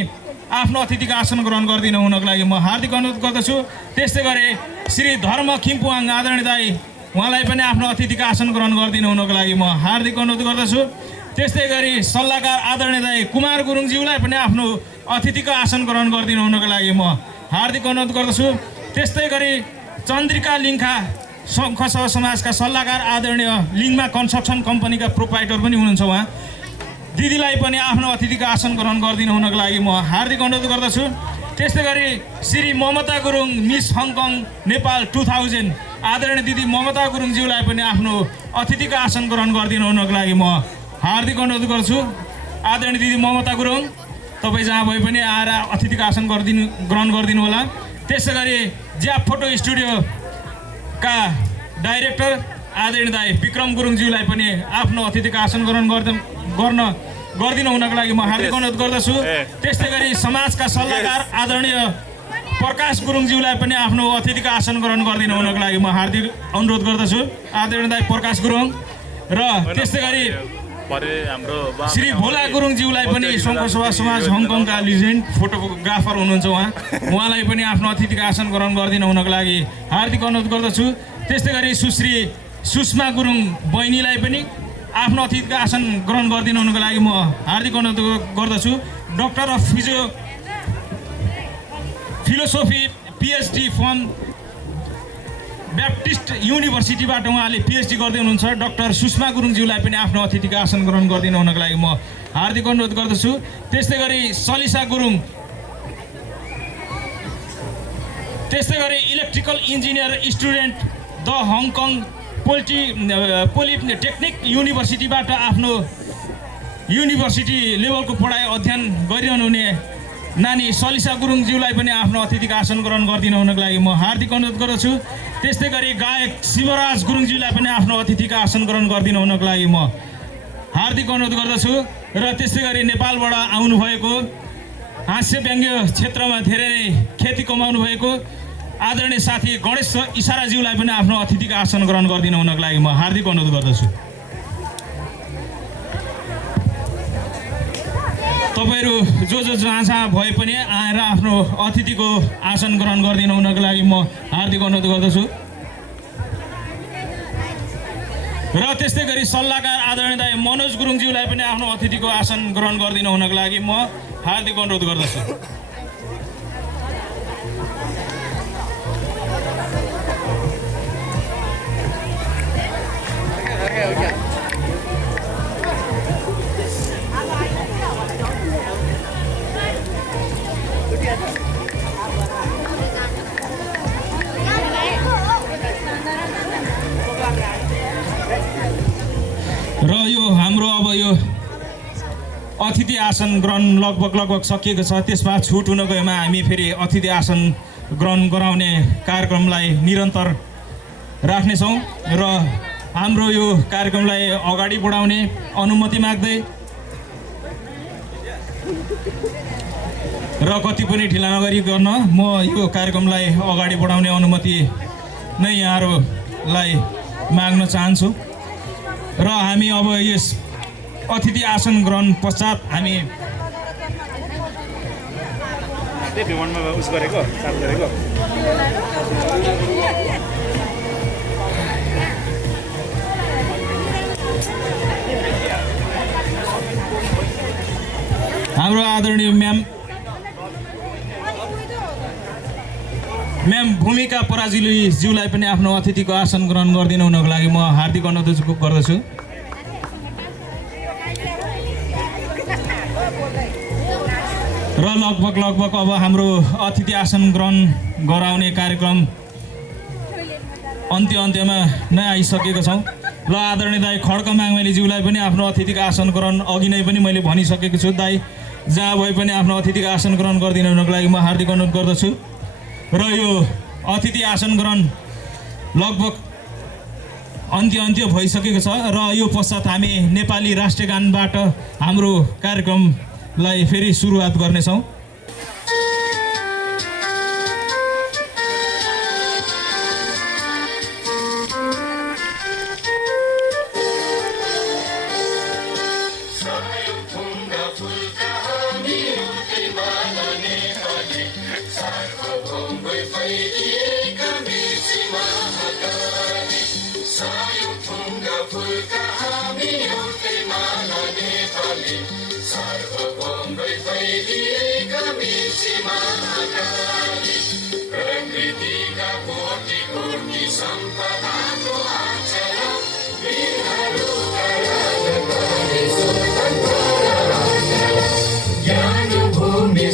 आफ्नो अतिथिको आसन ग्रहण गरिदिनु हुनको लागि म हार्दिक अनुरोध गर्दछु। त्यस्तै गरी श्री धर्म खिम्पुवाङ आदरणीय दाई उहाँलाई पनि आफ्नो अतिथिको आसन ग्रहण गरिदिनु हुनको लागि म हार्दिक अनुरोध गर्दछु। त्यस्तै गरी सल्लाहकार आदरणीय दाई कुमार गुरुङज्यूलाई पनि आफ्नो अतिथिको आसन ग्रहण गरिदिनु हुनको लागि म हार्दिक अनुरोध गर्दछु। त्यस्तै गरी चन्द्रिका लिङ्खा सङ्घ समाजका सल्लाहकार आदरणीय लिङ्मा कन्स्ट्रक्सन कम्पनीका प्रोप्राइटर पनि हुनुहुन्छ उहाँ दिदीलाई पनि आफ्नो अतिथिको आसन ग्रहण गरिदिनु हुनको लागि म हार्दिक अनुरोध गर्दछु। त्यस्तै गरी श्री ममता गुरुङ मिस हङकङ नेपाल 2000 आदरणीय दिदी ममता गुरुङज्यूलाई पनि आफ्नो अतिथिको आसन ग्रहण गरिदिनु हुनको लागि म हार्दिक अनुरोध गर्छु। आदरणीय दिदी ममता गुरुङ तपाईँ जहाँ भए पनि आएर अतिथिको आसन ग्रहण गरिदिनु होला। त्यसै गरी ज्याप फोटो स्टुडियोका डाइरेक्टर आदरणीय दाई विक्रम गुरुङज्यूलाई पनि आफ्नो अतिथिको आसन ग्रहण गरिदिनु हुनको लागि म हार्दिक अनुरोध गर्दछु। त्यस्तै गरी समाजका सल्लाहकार आदरणीय प्रकाश गुरुङज्यूलाई पनि आफ्नो अतिथिको आसन ग्रहण गरिदिनु हुनको लागि म हार्दिक अनुरोध गर्दछु आदरणीय दाई प्रकाश गुरुङ र त्यस्तै गरी श्री भोला गुरुङज्यूलाई पनि सङ्घसभा समाज हङकङका लिजेन्ड फोटोग्राफर हुनुहुन्छ उहाँलाई पनि आफ्नो अतिथिको आसन ग्रहण गरिदिनु हुनको लागि हार्दिक अनुरोध गर्दछु। त्यस्तै गरी सुश्री सुषमा गुरुङ बहिनीलाई पनि आफ्नो अतिथिको आसन ग्रहण गरिदिनु हुनको लागि म हार्दिक अनुरोध गर्दछु। Doctor of philosophy PhD from Baptist युनिभर्सिटीबाट उहाँले पिएचडी गर्दै हुनुहुन्छ डक्टर सुषमा गुरुङज्यूलाई पनि आफ्नो अतिथिको आसन ग्रहण गरिदिनु हुनको लागि म हार्दिक अनुरोध गर्दछु। त्यस्तै गरी सलिसा गुरुङ त्यस्तै गरी electrical engineer student the Hong Kong युनिभर्सिटीबाट आफ्नो युनिभर्सिटी लेभलको पढाइ अध्ययन गरिरहनु हुने नानी सलिसा गुरुङज्यूलाई पनि आफ्नो अतिथिको आसन ग्रहण गरिदिनु हुनको लागि म हार्दिक अनुरोध गर्दछु। त्यस्तै गरी गायक शिवराज गुरुङज्यूलाई पनि आफ्नो अतिथिको आसन ग्रहण गरिदिनु हुनको लागि म हार्दिक अनुरोध गर्दछु। र त्यस्तै गरी नेपालबाट आउनुभएको हास्य व्यङ्ग्य क्षेत्रमा धेरै नै ख्याति कमाउनु भएको आदरणीय साथी गणेश इसाराज्यूलाई पनि आफ्नो अतिथिको आसन ग्रहण गरिदिनु हुनको लागि म हार्दिक अनुरोध गर्दछु। तपाईँहरू जो जहाँ भए पनि आएर आफ्नो अतिथिको आसन ग्रहण गरिदिनु हुनको लागि म हार्दिक अनुरोध गर्दछु। र त्यस्तै गरी सल्लाहकार आदरणीय दाई मनोज गुरुङज्यूलाई पनि आफ्नो अतिथिको आसन ग्रहण गरिदिनु हुनको लागि म हार्दिक अनुरोध गर्दछु। र यो हाम्रो अब यो अतिथि आसन ग्रहण लगभग सकिएको छ। त्यसमा छुट हुन गएमा हामी फेरि अतिथि आसन ग्रहण गराउने कार्यक्रमलाई निरन्तर राख्नेछौँ र हाम्रो यो कार्यक्रमलाई अगाडि बढाउने अनुमति माग्दै र कति पनि ढिला नगरिकन म यो कार्यक्रमलाई अगाडि बढाउने अनुमति नै यहाँहरूलाई माग्न चाहन्छु। र हामी अब यस अतिथि आसन ग्रहण पश्चात हामी हाम्रो आदरणीय म्याम भूमिका पराजुलीज्यूलाई पनि आफ्नो अतिथिको आसन ग्रहण गरिदिनु हुनको लागि म हार्दिक अनुरोध गर्दछु। र लगभग अब हाम्रो अतिथि आसन ग्रहण गराउने कार्यक्रम अन्त्यमा नै आइसकेका छौँ। ल आदरणीय दाई खड्क माङमेलीज्यूलाई पनि आफ्नो अतिथिको आसन ग्रहण अघि नै पनि मैले भनिसकेको छु। दाई जहाँ भए पनि आफ्नो अतिथिको आसन ग्रहण गरिदिनुको लागि म हार्दिक अनुरोध गर्दछु। र यो अतिथि आसन ग्रहण लगभग अन्त्य भइसकेको छ र यो पश्चात हामी नेपाली राष्ट्रिय गानबाट हाम्रो कार्यक्रमलाई फेरि सुरुवात गर्नेछौँ।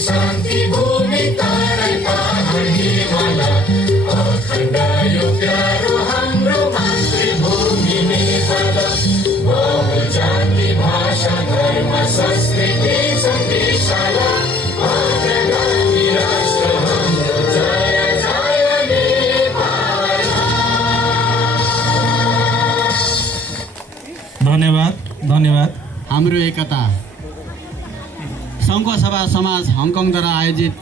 शान्ति भूमि तारै पहाड हिमाल अखण्ड यो प्यारो हाम्रो मातृभूमि नेपाल बहु जाति भाषा धर्म संस्कृति सन्देशाला अग्रगामी राष्ट्र हाम्रो जय जय नेपाल। धन्यवाद। हाम्रो एकता सङ्घ सभा समाज हङकङद्वारा आयोजित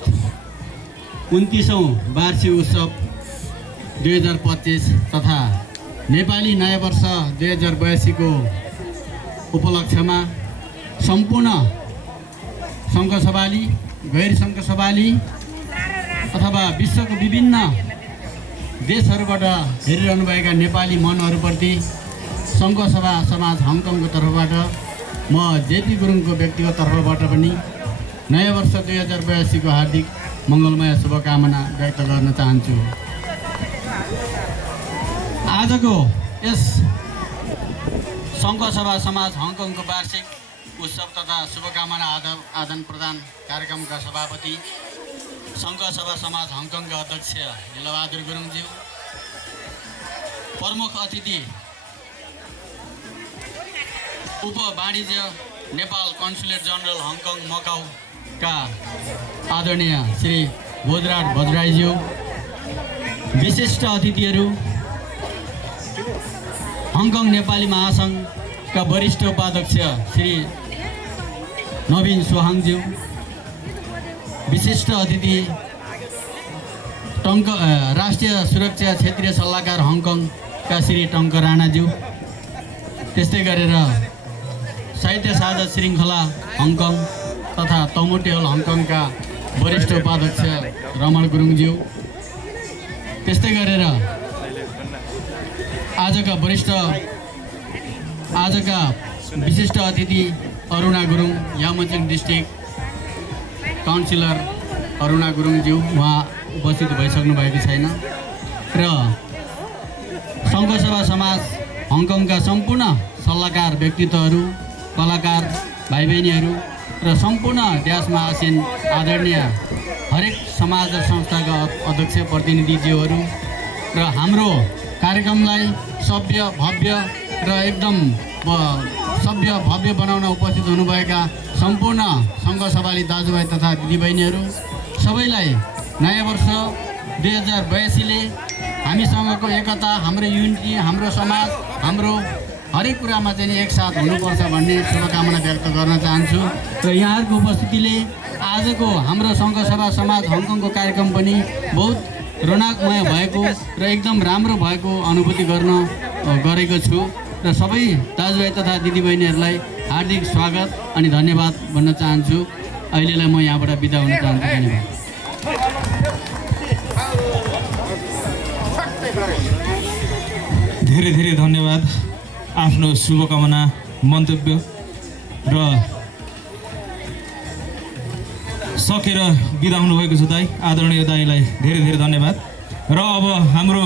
29औं वार्षिक उत्सव 2025 तथा नेपाली नयाँ वर्ष 2082 को उपलक्ष्यमा सम्पूर्ण सङ्घ सभाली गैर सङ्घ सभाली अथवा विश्वको विभिन्न देशहरूबाट हेरिरहनुभएका नेपाली मनहरूप्रति सङ्घ सभा समाज हङकङको तर्फबाट म जेपी गुरुङको व्यक्तिगत तर्फबाट पनि नयाँ वर्ष 2082 को हार्दिक मङ्गलमय शुभकामना व्यक्त गर्न चाहन्छु। आजको यस सङ्घ सभा समाज हङकङको वार्षिक उत्सव तथा शुभकामना आदान प्रदान कार्यक्रमका सभापति सङ्घ सभा समाज हङकङका अध्यक्ष हिलबहादुर गुरुङज्यू, प्रमुख अतिथि उप वाणिज्य नेपाल कन्सुलेट जनरल हङकङ मकाउका आदरणीय श्री बोधराज भद्राईज्यू, विशिष्ट अतिथिहरू हङकङ नेपाली महासङ्घका वरिष्ठ उपाध्यक्ष श्री नवीन सोहाङज्यू, विशिष्ट अतिथि राष्ट्रिय सुरक्षा क्षेत्रीय सल्लाहकार हङकङका श्री टङ्क राणाज्यू, त्यस्तै गरेर साहित्य साझा श्रृङ्खला हङकङ तथा तमोटे हल हङकङका वरिष्ठ उपाध्यक्ष रमण गुरुङज्यू, त्यस्तै गरेर आजका विशिष्ट अतिथि अरुणा गुरुङ, यामचङ डिस्ट्रिक्ट काउन्सिलर अरुणा गुरुङज्यू, उहाँ उपस्थित भइसक्नु भएको छैन र सङ्घ सभा समाज हङकङका सम्पूर्ण सल्लाहकार व्यक्तित्वहरू, कलाकार भाइ बहिनीहरू र सम्पूर्ण देशमा आसीन आदरणीय हरेक समाज र संस्थाका अध्यक्ष प्रतिनिधिज्यूहरू र हाम्रो कार्यक्रमलाई सभ्य भव्य र एकदम सभ्य भव्य बनाउन उपस्थित हुनुभएका सम्पूर्ण सङ्घ सभाली दाजुभाइ तथा दिदीबहिनीहरू सबैलाई नयाँ वर्ष 2082ले हामीसँगको एकता, हाम्रो युनिटी, हाम्रो समाज, हाम्रो हरेक कुरामा चाहिँ एकसाथ हुनुपर्छ भन्ने शुभकामना व्यक्त गर्न चाहन्छु र यहाँहरूको उपस्थितिले आजको हाम्रो सङ्घ सभा समाज हङकङको कार्यक्रम पनि बहुत रोनाकमय भएको र एकदम राम्रो भएको अनुभूति गरेको छु र सबै दाजुभाइ तथा दिदीबहिनीहरूलाई हार्दिक स्वागत अनि धन्यवाद भन्न चाहन्छु। अहिलेलाई म यहाँबाट बिदा हुन चाहन्छु। धन्यवाद। धेरै धेरै धन्यवाद आफ्नो शुभकामना मन्तव्य र सकेर बिदा हुनुभएको छ दाई, आदरणीय दाईलाई धेरै धेरै धन्यवाद। र अब हाम्रो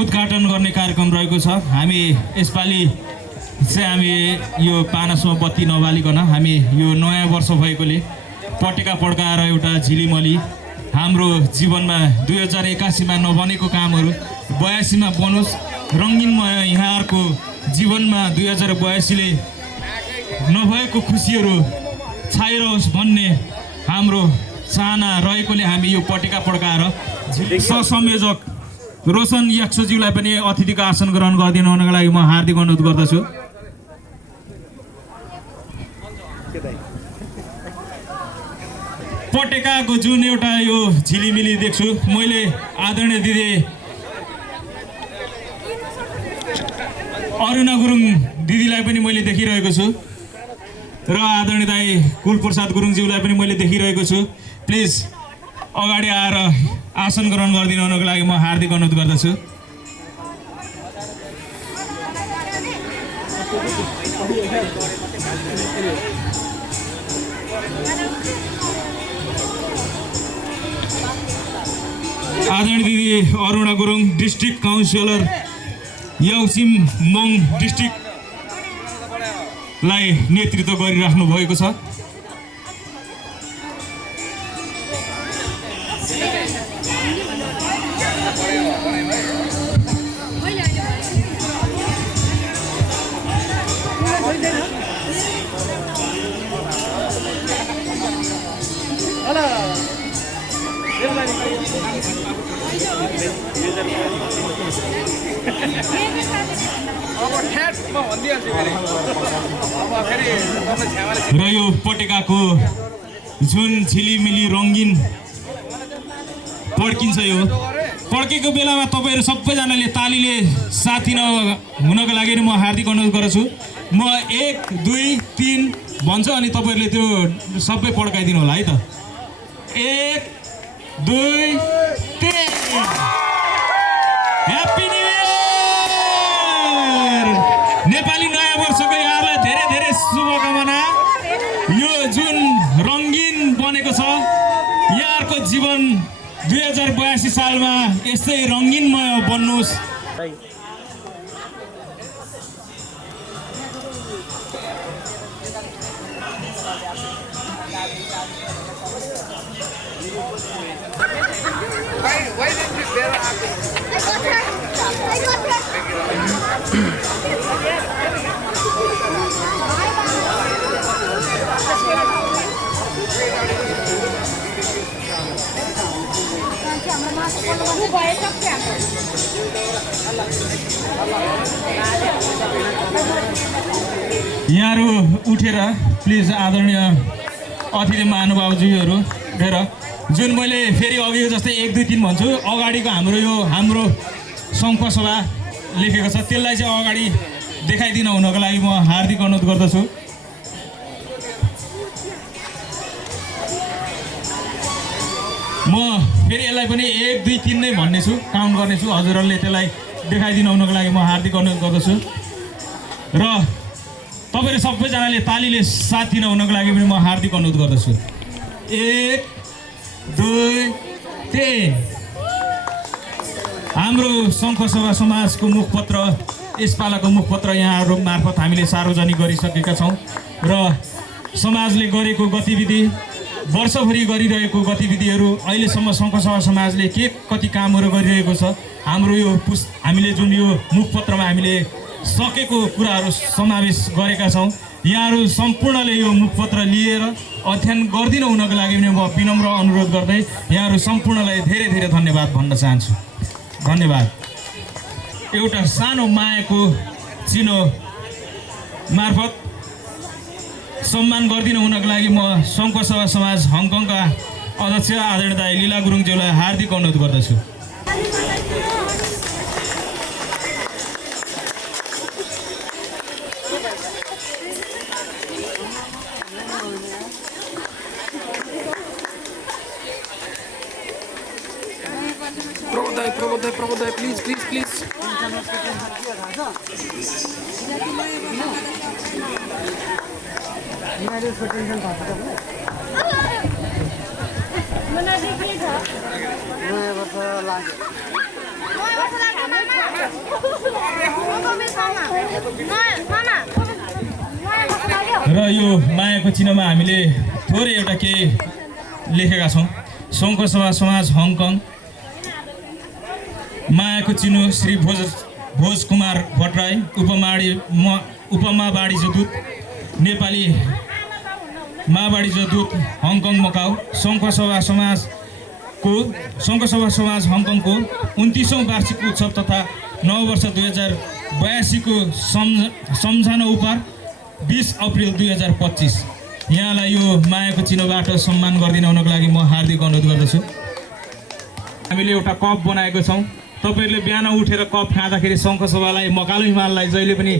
उद्घाटन गर्ने कार्यक्रम रहेको छ। हामी यसपालि चाहिँ हामी यो पानसमा बत्ती नबालिकन हामी यो नयाँ वर्ष भएकोले पटेका पड्काएर एउटा झिलिमली हाम्रो जीवनमा 2081 मा नबनेको कामहरू 82 मा बनोस्, रङ्गिनमय यहाँहरूको जीवनमा 2082ले नभएको खुसीहरू छाइरहोस् भन्ने हाम्रो चाहना रहेकोले हामी यो पटेका पड्काएर सहसंयोजक रोशन याक्सोज्यूलाई पनि अतिथिको आसन ग्रहण गरिदिनु हुनको लागि म हार्दिक अनुरोध गर्दछु। पटेकाको जुन एउटा यो झिलिमिली देख्छु मैले आदरणीय दिदी अरुणा गुरुङ दिदीलाई पनि मैले देखिरहेको छु र आदरणीय दाई कुलप्रसाद गुरुङज्यूलाई पनि मैले देखिरहेको छु। प्लिज अगाडि आएर आसन ग्रहण गरिदिनु हुनको लागि म हार्दिक अनुरोध गर्दछु। आदरणीय दिदी अरुणा गुरुङ डिस्ट्रिक्ट काउन्सिलर याउसिम मङ डिस्ट्रिक्टलाई नेतृत्व गरिराख्नु भएको छ। र यो पटेकाको जुन झिलिमिली रङ्गिन पड्किन्छ यो पड्केको बेलामा तपाईँहरू सबैजनाले तालीले साथ दिन हुनको लागि म हार्दिक अनुरोध गर्छु। म 1 2 3 भन्छु अनि तपाईँहरूले त्यो सबै पड्काइदिनु होला है त। 1 2 3 ह्याप्पी न्यू इयर। नेपाली नयाँ वर्षको यहाँलाई धेरै धेरै शुभकामना। यो जुन रङ्गिन बनेको छ यहाँहरूको जीवन 2082 सालमा यस्तै रङ्गिनमय बन्नुहोस्। यहाँहरू उठेर प्लिज आदरणीय अतिथि महानुभावज्यूहरू उठेर जुन मैले फेरि अघिको जस्तै 1 2 3 भन्छु अगाडिको हाम्रो सङ्घ सभा लेखेको छ त्यसलाई चाहिँ अगाडि देखाइदिनु हुनको लागि म हार्दिक अनुरोध गर्दछु। म फेरि यसलाई पनि 1 2 3 नै भन्नेछु काउन्ट गर्नेछु हजुरहरूले त्यसलाई देखाइदिनु हुनको लागि म हार्दिक अनुरोध गर्दछु र तपाईँहरू सबैजनाले तालीले साथ दिन हुनको लागि पनि म हार्दिक अनुरोध गर्दछु। 1 2 3 हाम्रो सङ्घसभा समाजको मुखपत्र यसपालाको मुखपत्र यहाँहरू मार्फत हामीले सार्वजनिक गरिसकेका छौँ र समाजले गरेको गतिविधि वर्षभरि गरिरहेको गतिविधिहरू अहिलेसम्म सङ्घसभा समाजले के कति कामहरू गरिरहेको छ हाम्रो यो हामीले जुन यो मुखपत्रमा हामीले सकेको कुराहरू समावेश गरेका छौँ। यहाँहरू सम्पूर्णले यो मुखपत्र लिएर अध्ययन गरिदिनु हुनको लागि पनि म विनम्र अनुरोध गर्दै यहाँहरू सम्पूर्णलाई धेरै धेरै धन्यवाद भन्न चाहन्छु। धन्यवाद। एउटा सानो मायाको चिनो मार्फत सम्मान गरिदिनु हुनको लागि म सङ्घसभा समाज हङकङका अध्यक्ष आदरणीय दाइ लीला गुरुङज्यूलाई हार्दिक अनुरोध गर्दछु। प्रबोधय प्लिज प्लिज प्लिज र यो मायाको चिन्हमा हामीले थोरै एउटा केही लेखेका छौँ। सङ्घसभा समाज हङकङ मायाको चिनो श्री भोज कुमार भट्टराई उपमावाणिज्य दूत नेपाली महावाणिज्य दूत हङकङ मकाउ सङ्घसभा समाज हङकङको 29औं वार्षिक उत्सव तथा नववर्ष 2082 को सम्झना उपहार 20 अप्रिल 2025। यहाँलाई यो मायाको चिनोबाट सम्मान गरिदिन हुनको लागि म हार्दिक अनुरोध गर्दछु। हामीले एउटा कप बनाएको छौँ। तपाईँहरूले बिहान उठेर कप खाँदाखेरि सङ्घसभालाई मकालु हिमाललाई जहिले पनि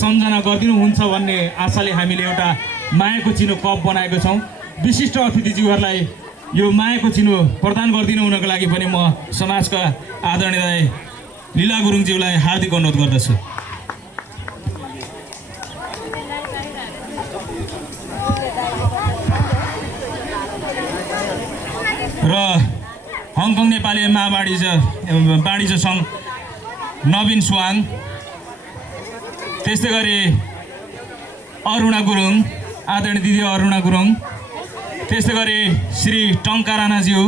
सम्झना गरिदिनुहुन्छ भन्ने आशाले हामीले एउटा मायाको चिनो कप बनाएको छौँ। विशिष्ट अतिथिज्यूहरूलाई यो मायाको चिनो प्रदान गरिदिनु हुनको लागि पनि म समाजका आदरणीय लीला गुरुङज्यूलाई हार्दिक अनुरोध गर्दछु। र हङकङ नेपाली वाणिज्य सङ्घ नवीन सुवाङ, त्यस्तै गरी अरुणा गुरुङ, आदरणीय दिदी अरुणा गुरुङ, त्यस्तै गरी श्री टङ्का राणाज्यू,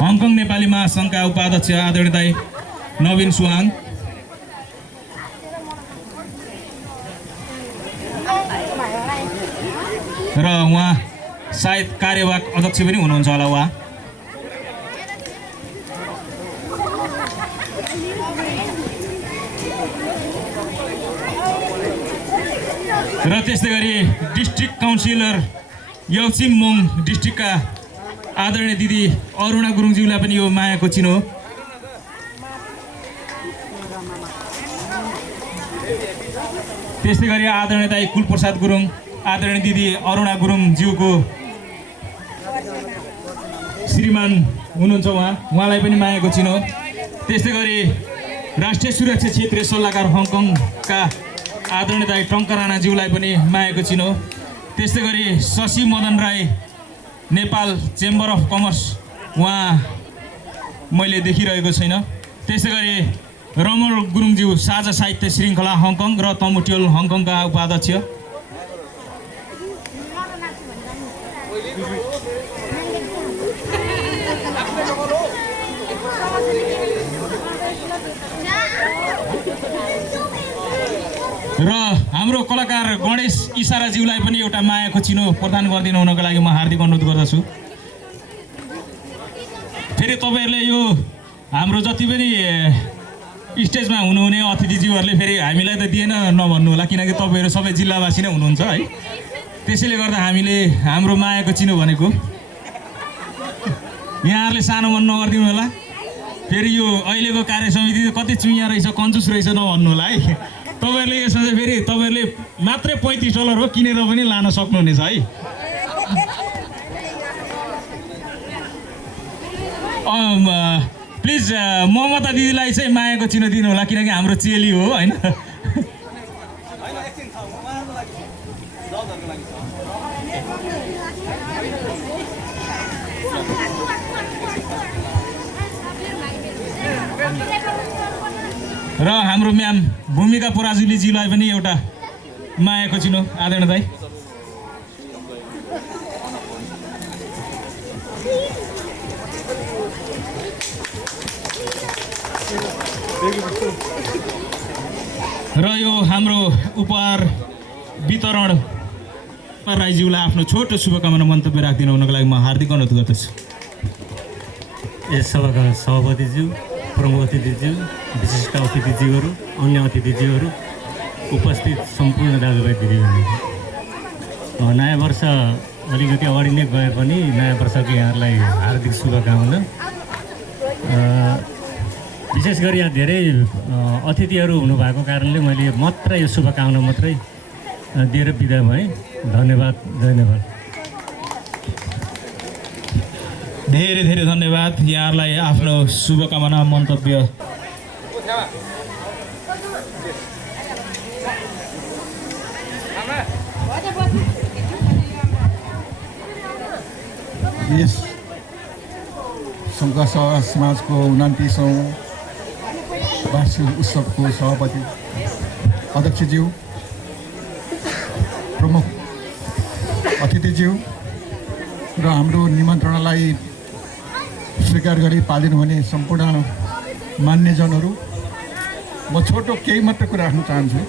हङकङ नेपाली महासङ्घका उपाध्यक्ष आदरणीय दाई नवीन सुवाङ, र उहाँ सायद कार्यवाहक अध्यक्ष पनि हुनुहुन्छ होला उहाँ। र त्यस्तै गरी डिस्ट्रिक्ट काउन्सिलर यवसिममोङ डिस्ट्रिक्टका आदरणीय दिदी अरुणा गुरुङज्यूलाई पनि यो मायाको चिनो। त्यस्तै गरी आदरणीय दाई कुलप्रसाद गुरुङ, आदरणीय दिदी अरुणा गुरुङज्यूको श्रीमान हुनुहुन्छ उहाँलाई पनि मायाको चिनो। त्यस्तै गरी राष्ट्रिय सुरक्षा क्षेत्रीय सल्लाहकार हङकङका आदरणीय दाई टङ्का राणाज्यूलाई पनि मायाको चिनो। त्यस्तै गरी Shashi Madan Rai Nepal chamber of commerce, उहाँ मैले देखिरहेको छैन। त्यस्तै गरी रमण गुरुङज्यू साझा साहित्य श्रृङ्खला हङकङ र तमुटियल हङकङका उपाध्यक्ष। र हाम्रो कलाकार गणेश इसाराज्यूलाई पनि एउटा मायाको चिनो प्रदान गरिदिनु हुनको लागि म हार्दिक अनुरोध गर्दछु। फेरि तपाईँहरूले यो हाम्रो जति पनि स्टेजमा हुनुहुने अतिथिज्यूहरूले फेरि हामीलाई त दिएन नभन्नु होला, किनकि तपाईँहरू सबै जिल्लावासी नै हुनुहुन्छ है। त्यसैले गर्दा हामीले हाम्रो मायाको चिनो भनेको यहाँहरूले सानो मन नगरिदिनु होला। फेरि यो अहिलेको कार्य समिति कति चुइया रहेछ, कन्जुस रहेछ नभन्नु होला है। तपाईँहरूले यसमा चाहिँ फेरि तपाईँहरूले मात्रै $35 हो, किनेर पनि लान सक्नुहुनेछ है। प्लिज ममता दिदीलाई चाहिँ मायाको चिनो दिनु होला, किनकि हाम्रो चेली हो होइन। र हाम्रो म्याम भूमिका पराजुलीजीलाई पनि एउटा मायाको चिनो आदरणीय दाई। र यो हाम्रो उपहार वितरण राईज्यूलाई आफ्नो छोटो शुभकामना मन्तव्य राखिदिनु हुनको लागि म हार्दिक अनुरोध गर्दछु। यस सभाका सभापतिज्यू, प्रमुख अतिथिज्यू, विशिष्ट अतिथिज्यूहरू, अन्य अतिथिज्यूहरू, उपस्थित सम्पूर्ण दाजुभाइ दिदीबहिनीहरू, नयाँ वर्ष अलिकति अगाडि नै गए पनि नयाँ वर्षको यहाँहरूलाई हार्दिक शुभकामना। विशेष गरी यहाँ धेरै अतिथिहरू हुनुभएको कारणले मैले मात्र यो शुभकामना मात्रै दिएर बिदा भएँ। धन्यवाद, धन्यवाद। धेरै धेरै धन्यवाद यहाँहरूलाई आफ्नो शुभकामना मन्तव्य। यस सङ्घ समाजको 29औं वार्षिक उत्सवको सभापति अध्यक्षज्यू, प्रमुख अतिथिज्यू र हाम्रो निमन्त्रणालाई स्वीकार गरी पालिनु भने सम्पूर्ण मान्यजनहरू, म छोटो केही मात्र कुरा राख्न चाहन्छु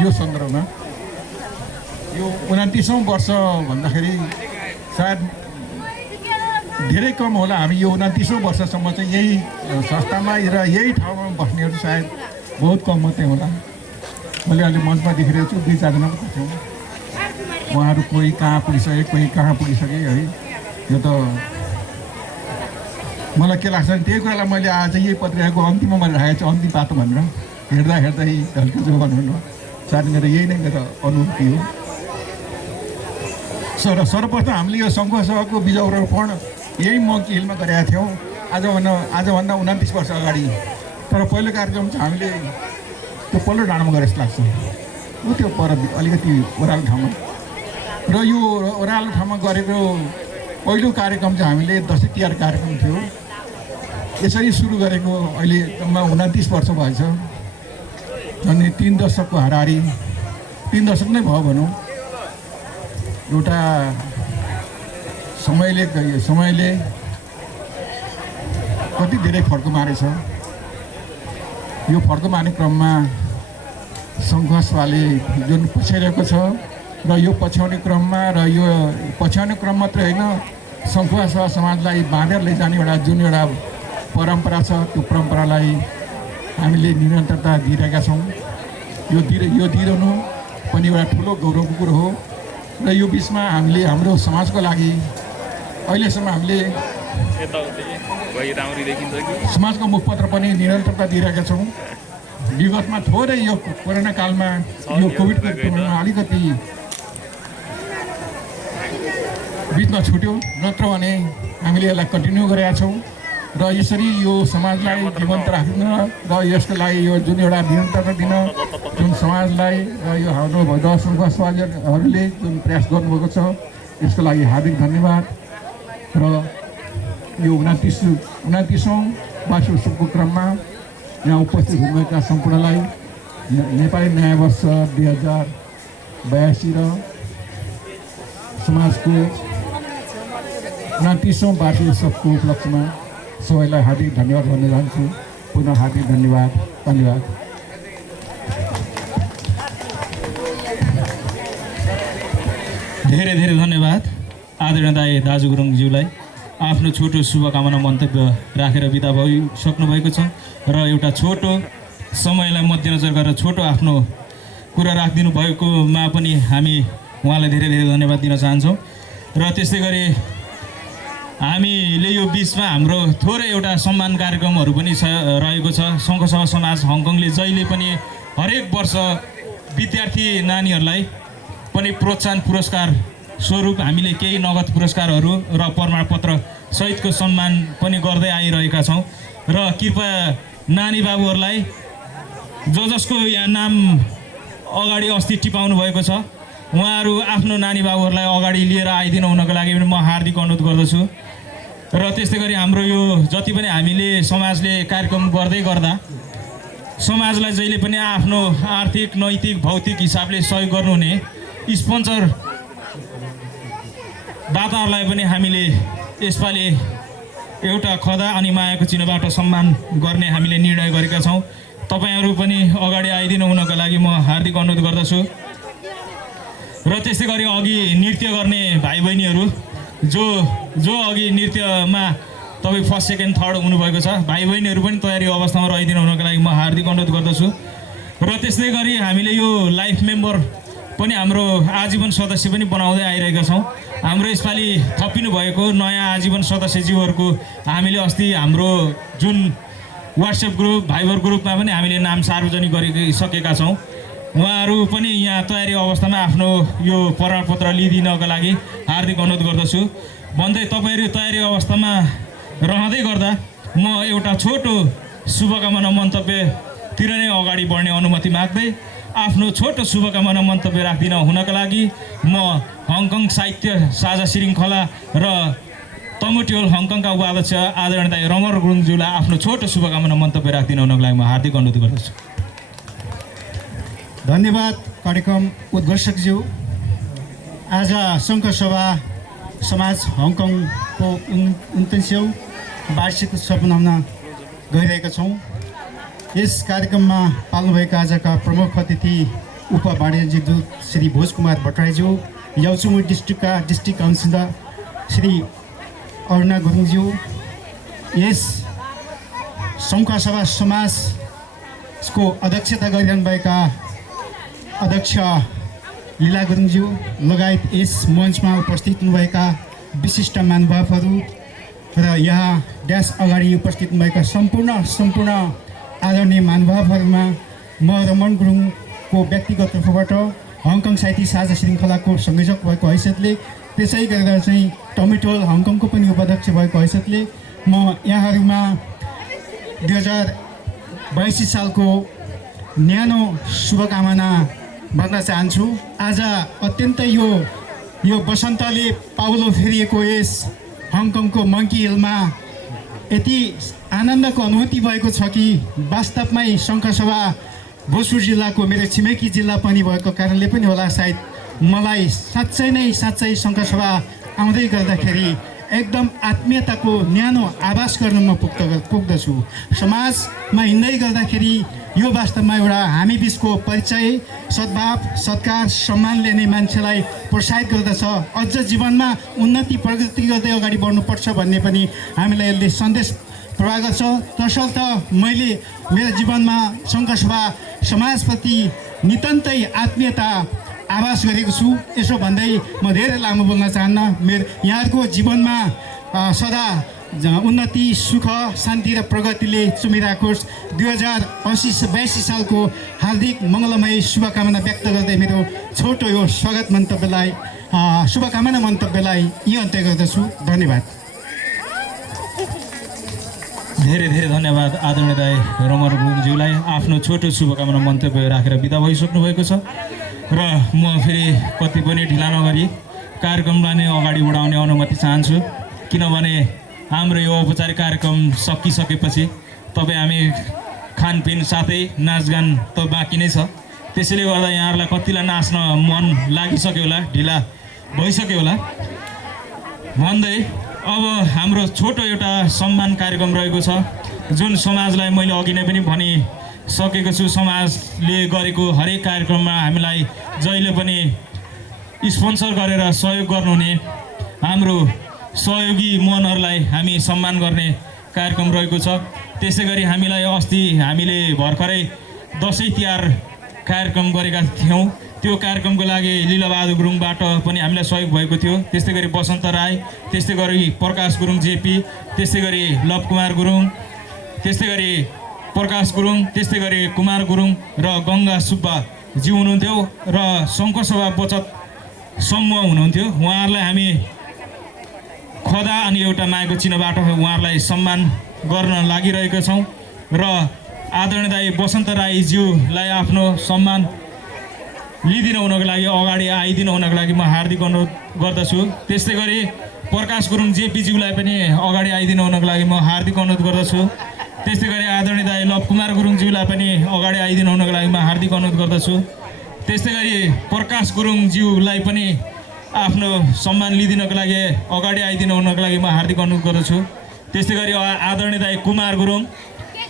यो सन्दर्भमा। यो 29औँ वर्ष भन्दाखेरि सायद धेरै कम होला हामी यो 29औँ वर्षसम्म चाहिँ यही संस्थामा र यही ठाउँमा बस्नेहरू सायद बहुत कम मात्रै होला। मैले अहिले मञ्चमा देखिरहेको छु 2-4 जना थियौँ। उहाँहरू कोही कहाँ पुगिसके, कोही कहाँ पुगिसके है। यो त मलाई के लाग्छ भने त्यही कुरालाई मैले आज यही पत्रिकाको अन्तिममा मैले राखेको छु, अन्तिम पातो भनेर हेर्दा हेर्दै ढल्किन्छ भन्नु। सायद मेरो यही नै मेरो अनुभूति हो। सर्वप्रथम हामीले यो सङ्घ सभाको बिजौरोपण यही मङ्की हिलमा गरेका थियौँ आजभन्दा 29 वर्ष अगाडि। तर पहिलो कार्यक्रम चाहिँ हामीले त्यो पल्लो डाँडामा गरे जस्तो लाग्छ, ऊ त्यो पर अलिकति ओह्रालो ठाउँमा। र यो ओह्रालो ठाउँमा गरेको पहिलो कार्यक्रम चाहिँ हामीले दसैँ तिहार कार्यक्रम थियो। यसरी सुरु गरेको अहिले जम्मा 29 वर्ष भएछ। अनि 3 दशकको हाराहारी 3 दशक नै भयो भनौँ। एउटा समयले कति धेरै फड्को मारेछ। यो फड्को मार्ने क्रममा सङ्घर्षवाले जुन पछ्याइरहेको छ र यो पछ्याउने क्रममा र यो पछ्याउने क्रम मात्रै होइन, सङ्घर्ष समाजलाई बाँधेर लैजाने जुन एउटा परम्परा छ, त्यो परम्परालाई हामीले निरन्तरता दिइरहेका छौँ। यो दिइरहनु पनि एउटा ठुलो गौरवको कुरो हो। र यो बिचमा हामीले हाम्रो समाजको लागि अहिलेसम्म हामीले समाजको मुखपत्र पनि निरन्तरता दिइरहेका छौँ। विगतमा थोरै यो कोरोना कालमा यो कोभिडको क्रममा अलिकति बिचमा छुट्यो, नत्र भने हामीले यसलाई कन्टिन्यू गरेका छौँ। र यसरी यो समाजलाई जीवन्त राख्न र यसको लागि यो जुन एउटा निरन्तरता दिन जुन समाजलाई र यो हाम्रो सङ्घर्षवादीहरूले जुन प्रयास गर्नुभएको छ यसको लागि हार्दिक धन्यवाद। र यो 29औँ वार्षिक उत्सवको क्रममा यहाँ उपस्थित हुनुभएका सम्पूर्णलाई नेपाली नयाँ वर्ष 2082 र समाजको 29औँ वार्षिक उत्सवको उपलक्ष्यमा सबैलाई हार्दिक धन्यवाद भन्न चाहन्छु। पुनः हार्दिक धन्यवाद। धेरै धेरै धन्यवाद आदरणीय दाइ दाजु गुरुङज्यूलाई आफ्नो छोटो शुभकामना मन्तव्य राखेर बिदा भइसक्नु भएको छ र एउटा छोटो समयलाई मध्यनजर गरेर छोटो आफ्नो कुरा राखिदिनु भएकोमा पनि हामी उहाँलाई धेरै धेरै धन्यवाद दिन चाहन्छौँ। र त्यस्तै गरी हामीले यो बिचमा हाम्रो थोरै एउटा सम्मान कार्यक्रमहरू पनि रहेको छ। सङ्घसभा समाज हङकङले जहिले पनि हरेक वर्ष विद्यार्थी नानीहरूलाई पनि प्रोत्साहन पुरस्कार स्वरूप हामीले केही नगद पुरस्कारहरू र प्रमाणपत्र सहितको सम्मान पनि गर्दै आइरहेका छौँ। र कृपया नानी बाबुहरूलाई जसको यहाँ नाम अगाडि अस्ति टिपाउनु भएको छ उहाँहरू आफ्नो नानी बाबुहरूलाई अगाडि लिएर आइदिनु हुनको लागि पनि म हार्दिक अनुरोध गर्दछु। र त्यस्तै गरी हाम्रो यो जति पनि हामीले समाजले कार्यक्रम गर्दै गर्दा समाजलाई जहिले पनि आफ्नो आर्थिक नैतिक भौतिक हिसाबले सहयोग गर्नुहुने स्पोन्सर दाताहरूलाई पनि हामीले यसपालि एउटा खदा अनि मायाको चिन्हबाट सम्मान गर्ने हामीले निर्णय गरेका छौँ। तपाईँहरू पनि अगाडि आइदिनु हुनको लागि म हार्दिक अनुरोध गर्दछु। र त्यस्तै गरी अघि नृत्य गर्ने भाइ बहिनीहरू जो अघि नृत्यमा तपाईँ फर्स्ट सेकेन्ड थर्ड हुनुभएको छ भाइ बहिनीहरू पनि तयारी अवस्थामा रहिदिनु हुनको लागि म हार्दिक अनुरोध गर्दछु। र त्यस्तै गरी हामीले यो लाइफ मेम्बर पनि हाम्रो आजीवन सदस्य पनि बनाउँदै आइरहेका छौँ। हाम्रो यसपालि थपिनु भएको नयाँ आजीवन सदस्यज्यूहरूको हामीले अस्ति हाम्रो जुन वाट्सएप ग्रुप भाइबर ग्रुपमा पनि हामीले नाम सार्वजनिक गरिसकेका छौँ। उहाँहरू पनि यहाँ तयारी अवस्थामा आफ्नो यो प्रमाणपत्र लिइदिनको लागि हार्दिक अनुरोध गर्दछु भन्दै तपाईँहरू तयारी अवस्थामा रहँदै गर्दा म एउटा छोटो शुभकामना मन्तव्यतिर नै अगाडि बढ्ने अनुमति माग्दै आफ्नो छोटो शुभकामना मन्तव्य राख्दिन हुनका लागि म हङकङ साहित्य साझा श्रृङ्खला र तमुटिहोल हङकङका उपाध्यक्ष आदरणीय दाइ रमर गुरुङज्यूलाई आफ्नो छोटो शुभकामना मन्तव्य राख्दिन हुनको लागि म हार्दिक अनुरोध गर्दछु। धन्यवाद कार्यक्रम उद्घोषकज्यू। आज सङ्घ सभा समाज हङकङको 29औं वार्षिक उत्सव मनाउन गइरहेका छौँ। यस कार्यक्रममा पाल्नुभएका आजका प्रमुख अतिथि उपवाणिज्यज्यू श्री भोज कुमार भट्टराईज्यू, याउसुङ डिस्ट्रिक्टका डिस्ट्रिक्ट काउन्सिलर श्री अरुणा गुरुङज्यू, यस सङ्घका सभा समाजको अध्यक्षता गरिरहनुभएका अध्यक्ष लीला गुरुङज्यू लगायत यस मञ्चमा उपस्थित हुनुभएका विशिष्ट महानुभावहरू र यहाँ ड्यास अगाडि उपस्थित हुनुभएका सम्पूर्ण आदरणीय महानुभावहरूमा म रमन गुरुङको व्यक्तिगत तर्फबाट हङकङ साहित्य साझा श्रृङ्खलाको संयोजक भएको हैसियतले, त्यसै गरेर चाहिँ टमिटोल हङकङको पनि उपाध्यक्ष भएको हैसियतले म यहाँहरूमा 2082 सालको न्यानो शुभकामना भन्न चाहन्छु। आज अत्यन्तै यो बसन्तले पाउलो फेरिएको यस हङकङको मङ्की हिलमा यति आनन्दको अनुभूति भएको छ कि वास्तवमै सङ्घसभा भोजपुर जिल्लाको मेरो छिमेकी जिल्ला पनि भएको कारणले पनि होला सायद मलाई साँच्चै सङ्घसभा आउँदै गर्दाखेरि एकदम आत्मीयताको न्यानो आभास गर्न म पुग्दछु। समाजमा हिँड्दै गर्दाखेरि यो वास्तवमा एउटा हामी बिचको परिचय, सद्भाव, सत्कार, सम्मानले नै मान्छेलाई प्रोत्साहित गर्दछ। अझ जीवनमा उन्नति प्रगति गर्दै अगाडि बढ्नुपर्छ भन्ने पनि हामीलाई यसले सन्देश प्रवाह गर्छ। तसर्थ मैले मेरो जीवनमा सङ्घसभा समाजप्रति नितान्तै आत्मीयता आभास गरेको छु। यसो भन्दै म धेरै लामो बोल्न चाहन्न। मेरो यहाँको जीवनमा सदा उन्नति, सुख, शान्ति र प्रगतिले चुमिराखोस्। 2082 सालको हार्दिक मङ्गलमय शुभकामना व्यक्त गर्दै मेरो छोटो यो स्वागत मन्तव्यलाई शुभकामना मन्तव्यलाई यी अन्त्य गर्दछु। धन्यवाद। धेरै धेरै धन्यवाद आदरणीय दाइ रमन गुरुङज्यूलाई आफ्नो छोटो शुभकामना मन्तव्य राखेर बिदा भइसक्नु भएको छ र म फेरि कति पनि ढिला नगरी कार्यक्रमलाई नै अगाडि बढाउने अनुमति चाहन्छु, किनभने हाम्रो यो औपचारिक कार्यक्रम सकिसकेपछि तपाईँ हामी खानपिन साथै नाचगान त बाँकी नै छ। त्यसैले गर्दा यहाँहरूलाई कतिलाई नाच्न मन लागिसक्यो होला, ढिला भइसक्यो होला भन्दै अब हाम्रो छोटो एउटा सम्मान कार्यक्रम रहेको छ, जुन समाजलाई मैले अघि नै पनि भनिसकेको छु। समाजले गरेको हरेक कार्यक्रममा हामीलाई जहिले पनि स्पोन्सर गरेर सहयोग गर्नुहुने हाम्रो सहयोगी मनहरूलाई हामी सम्मान गर्ने कार्यक्रम रहेको छ। त्यसै गरी हामीलाई अस्ति हामीले भर्खरै दसैँ तिहार कार्यक्रम गरेका थियौँ। त्यो कार्यक्रमको लागि लीलाबहादुर गुरुङबाट पनि हामीलाई सहयोग भएको थियो। त्यस्तै गरी बसन्त राई, त्यस्तै गरी प्रकाश गुरुङ जेपी, त्यस्तै गरी लव कुमार गुरुङ, त्यस्तै गरी प्रकाश गुरुङ, त्यस्तै गरी कुमार गुरुङ र गङ्गा सुब्बाजी हुनुहुन्थ्यो र सङ्घसभा बचत समूह हुनुहुन्थ्यो। उहाँहरूलाई हामी खदा अनि एउटा मायाको चिन्हबाट उहाँहरूलाई सम्मान गर्न लागिरहेका छौँ र आदरणीय दाइ बसन्त राईज्यूलाई आफ्नो सम्मान लिइदिनु हुनको लागि, अगाडि आइदिनु हुनको लागि म हार्दिक अनुरोध गर्दछु। त्यस्तै गरी प्रकाश गुरुङ जेपीज्यूलाई पनि अगाडि आइदिनु हुनको लागि म हार्दिक अनुरोध गर्दछु। त्यस्तै गरी आदरणीय दाइ लव कुमार गुरुङज्यूलाई पनि अगाडि आइदिनु हुनको लागि म हार्दिक अनुरोध गर्दछु। त्यस्तै गरी प्रकाश गुरुङज्यूलाई पनि आफ्नो सम्मान लिइदिनको लागि अगाडि आइदिनु हुनको लागि म हार्दिक अनुरोध गर्दछु। त्यस्तै गरी आदरणीय दाइ कुमार गुरुङ,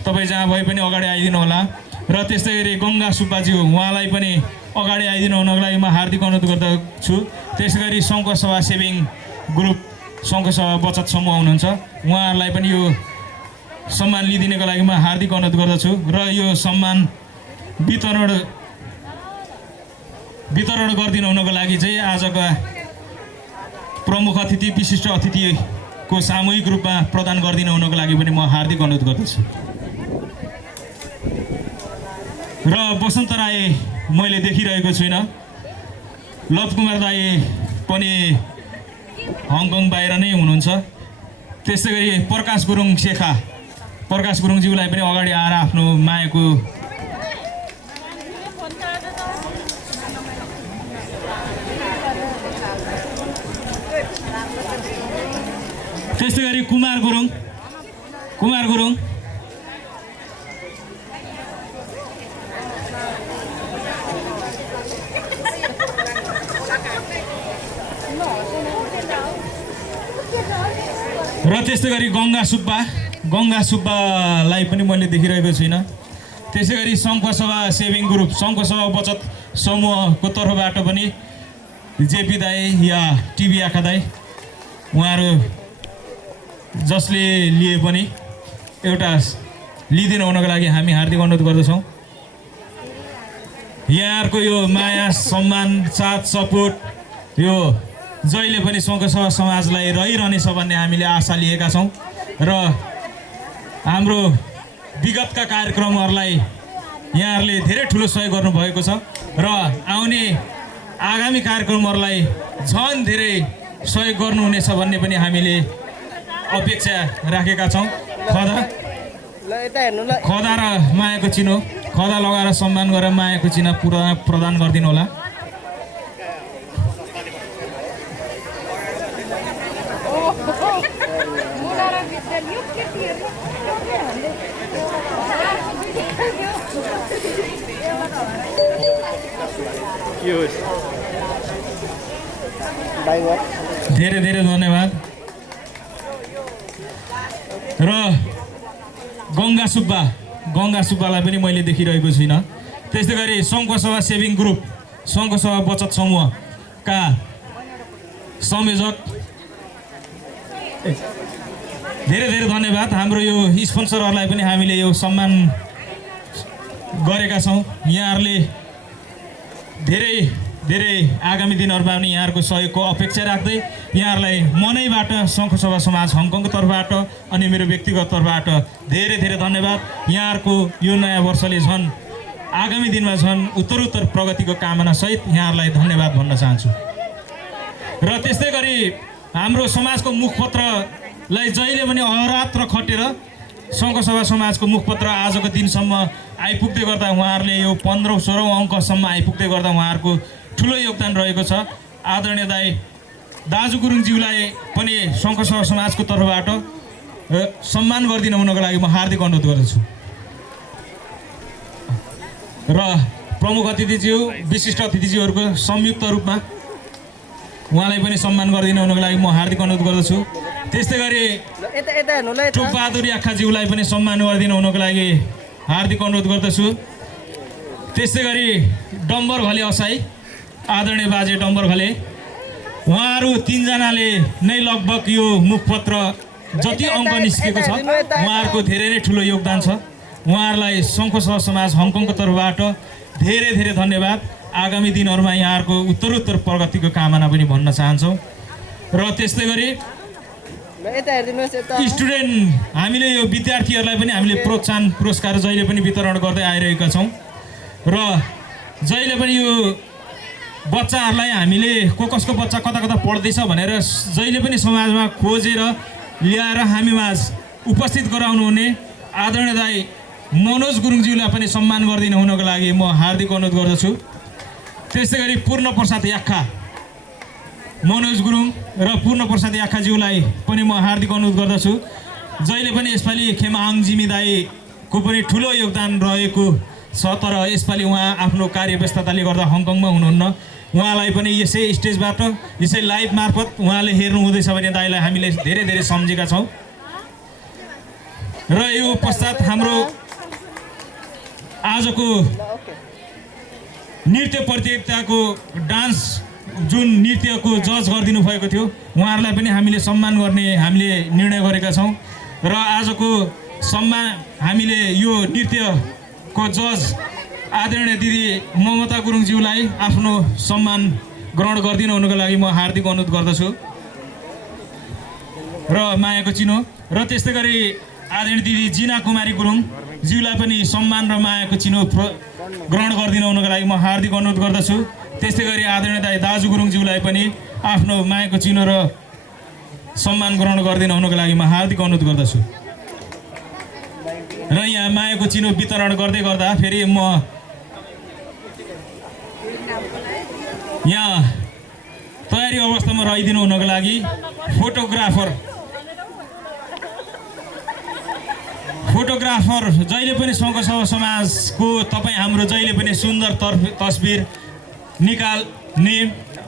तपाईँ जहाँ भए पनि अगाडि आइदिनु होला र त्यस्तै गरी गङ्गा सुब्बाज्यू, उहाँलाई पनि अगाडि आइदिनु हुनको लागि म हार्दिक अनुरोध गर्दछु। त्यसै गरी सङ्घसभा सेभिङ ग्रुप, सङ्घसभा बचत समूह हुनुहुन्छ, उहाँहरूलाई पनि यो सम्मान लिइदिनको लागि म हार्दिक अनुरोध गर्दछु र यो सम्मान वितरण गरिदिनु हुनको लागि चाहिँ आजका प्रमुख अतिथि, विशिष्ट अतिथिको सामूहिक रूपमा प्रदान गरिदिनु हुनको लागि पनि म हार्दिक अनुरोध गर्दछु। र बसन्त राई मैले देखिरहेको छुइनँ, लव कुमार दाई पनि हङकङ बाहिर नै हुनुहुन्छ। त्यस्तै गरी प्रकाश गुरुङ शेखा, प्रकाश गुरुङज्यूलाई पनि अगाडि आएर आफ्नो मायाको त्यस्तै गरी कुमार गुरुङ र त्यस्तै गरी गङ्गा सुब्बालाई पनि मैले देखिरहेको छुइनँ। त्यसै गरी सङ्घसभा सेभिङ ग्रुप सङ्घसभा बचत समूहको तर्फबाट पनि जेपी दाई या टिभी आँखा दाई उहाँहरू जसले लिए पनि एउटा लिँदैन हुनको लागि हामी हार्दिक अनुरोध गर्दछौँ। यहाँहरूको यो माया सम्मान साथ सपोर्ट यो जहिले पनि सङ्घसभा समाजलाई रहिरहनेछ भन्ने हामीले आशा लिएका छौँ र हाम्रो विगतका कार्यक्रमहरूलाई यहाँहरूले धेरै ठुलो सहयोग गर्नुभएको छ र आउने आगामी कार्यक्रमहरूलाई झन् धेरै सहयोग गर्नुहुनेछ भन्ने पनि हामीले अपेक्षा राखेका छौँ। खदा र मायाको चिनो खदा लगाएर सम्मान गरेर मायाको चिनो प्रदान गरिदिनु होला। धेरै धेरै धन्यवाद। र गङ्गा सुब्बालाई पनि मैले देखिरहेको छुइनँ। त्यस्तै गरी सङ्घसभा सेभिङ ग्रुप सङ्घसभा बचत समूहका संयोजक धेरै धेरै धन्यवाद। हाम्रो यो स्पोन्सरहरूलाई पनि हामीले यो सम्मान गरेका छौँ। यहाँहरूले धेरै धेरै आगामी दिनहरूमा पनि यहाँहरूको सहयोगको अपेक्षा राख्दै यहाँहरूलाई मनैबाट सङ्घसभा समाज हङकङको तर्फबाट अनि मेरो व्यक्तिगत तर्फबाट धेरै धेरै धन्यवाद। यहाँहरूको यो नयाँ वर्षले झन् आगामी दिनमा झन् उत्तरोत्तर प्रगतिको कामना सहित यहाँहरूलाई धन्यवाद भन्न चाहन्छु। र त्यस्तै गरी हाम्रो समाजको मुखपत्रलाई जहिले पनि अहरात्र खटेर सङ्घसभा समाजको मुखपत्र आजको दिनसम्म आइपुग्दै गर्दा उहाँहरूले यो 15-16 अङ्कसम्म आइपुग्दै गर्दा उहाँहरूको ठुलो योगदान रहेको छ। आदरणीय दाजु गुरुङज्यूलाई पनि सङ्घसभा समाजको तर्फबाट सम्मान गरिदिनु हुनको लागि म हार्दिक अनुरोध गर्दछु। र प्रमुख अतिथिज्यू विशिष्ट अतिथिज्यूहरूको संयुक्त रूपमा उहाँलाई पनि सम्मान गरिदिनु हुनको लागि म हार्दिक अनुरोध गर्दछु। त्यस्तै गरी टुकबहादुर याख्खाज्यूलाई पनि सम्मान गरिदिनु हुनको लागि हार्दिक अनुरोध गर्दछु। त्यस्तै गरी डम्बर घले असाई आदरणीय बाजे डम्बर घले उहाँहरू 3 जनाले नै लगभग यो मुखपत्र जति अङ्क निस्केको छ उहाँहरूको धेरै नै ठुलो योगदान छ। उहाँहरूलाई सङ्घसभा समाज हङकङको तर्फबाट धेरै धेरै धन्यवाद। आगामी दिनहरूमा यहाँहरूको उत्तरोत्तर प्रगतिको कामना पनि भन्न चाहन्छौँ। र त्यस्तै गरी स्टुडेन्ट हामीले यो विद्यार्थीहरूलाई पनि हामीले प्रोत्साहन पुरस्कार जहिले पनि वितरण गर्दै आइरहेका छौँ र जहिले पनि यो बच्चाहरूलाई हामीले कसको बच्चा कता कता पढ्दैछ भनेर जहिले पनि समाजमा खोजेर ल्याएर हामीमाझ उपस्थित गराउनु हुने आदरणीय दाई मनोज गुरुङज्यूलाई पनि सम्मान गरिदिनु हुनको लागि म हार्दिक अनुरोध गर्दछु। त्यस्तै गरी पूर्णप्रसाद याख्खा मनोज गुरुङ र पूर्णप्रसाद याख्खाज्यूलाई पनि म हार्दिक अनुरोध गर्दछु। जहिले पनि यसपालि खेमाहाङ जिमी दाईको पनि ठुलो योगदान रहेको छ तर यसपालि उहाँ आफ्नो कार्यव्यस्तताले गर्दा हङकङमा हुनुहुन्न। उहाँलाई पनि यसै स्टेजबाट यसै लाइभ मार्फत उहाँले हेर्नु हुँदैछ भने दाईलाई हामीले धेरै धेरै सम्झेका छौँ। र यो पश्चात हाम्रो आजको नृत्य प्रतियोगिताको डान्स जुन नृत्यको जज गरिदिनु भएको थियो उहाँहरूलाई पनि हामीले सम्मान गर्ने हामीले निर्णय गरेका छौँ। र आजको हामीले यो नृत्यको जज आदरणीय दिदी ममता गुरुङज्यूलाई आफ्नो सम्मान ग्रहण गरिदिनु हुनुको लागि म हार्दिक अनुरोध गर्दछु र मायाको चिनो। र त्यस्तै गरी आदरणीय दिदी जिना कुमारी गुरुङज्यूलाई पनि सम्मान र मायाको चिनो ग्रहण गरिदिनु हुनुको लागि म हार्दिक अनुरोध गर्दछु। त्यस्तै गरी आदरणीय दाजु गुरुङज्यूलाई पनि आफ्नो मायाको चिनो र सम्मान ग्रहण गरिदिनु हुनुको लागि म हार्दिक अनुरोध गर्दछु। र यहाँ मायाको चिनो वितरण गर्दै गर्दा फेरि म यहाँ तयारी अवस्थामा रहिदिनु हुनको लागि फोटोग्राफर जहिले पनि सङ्घसभा समाजको तपाईँ हाम्रो जहिले पनि सुन्दर तस्बिर निकाल्ने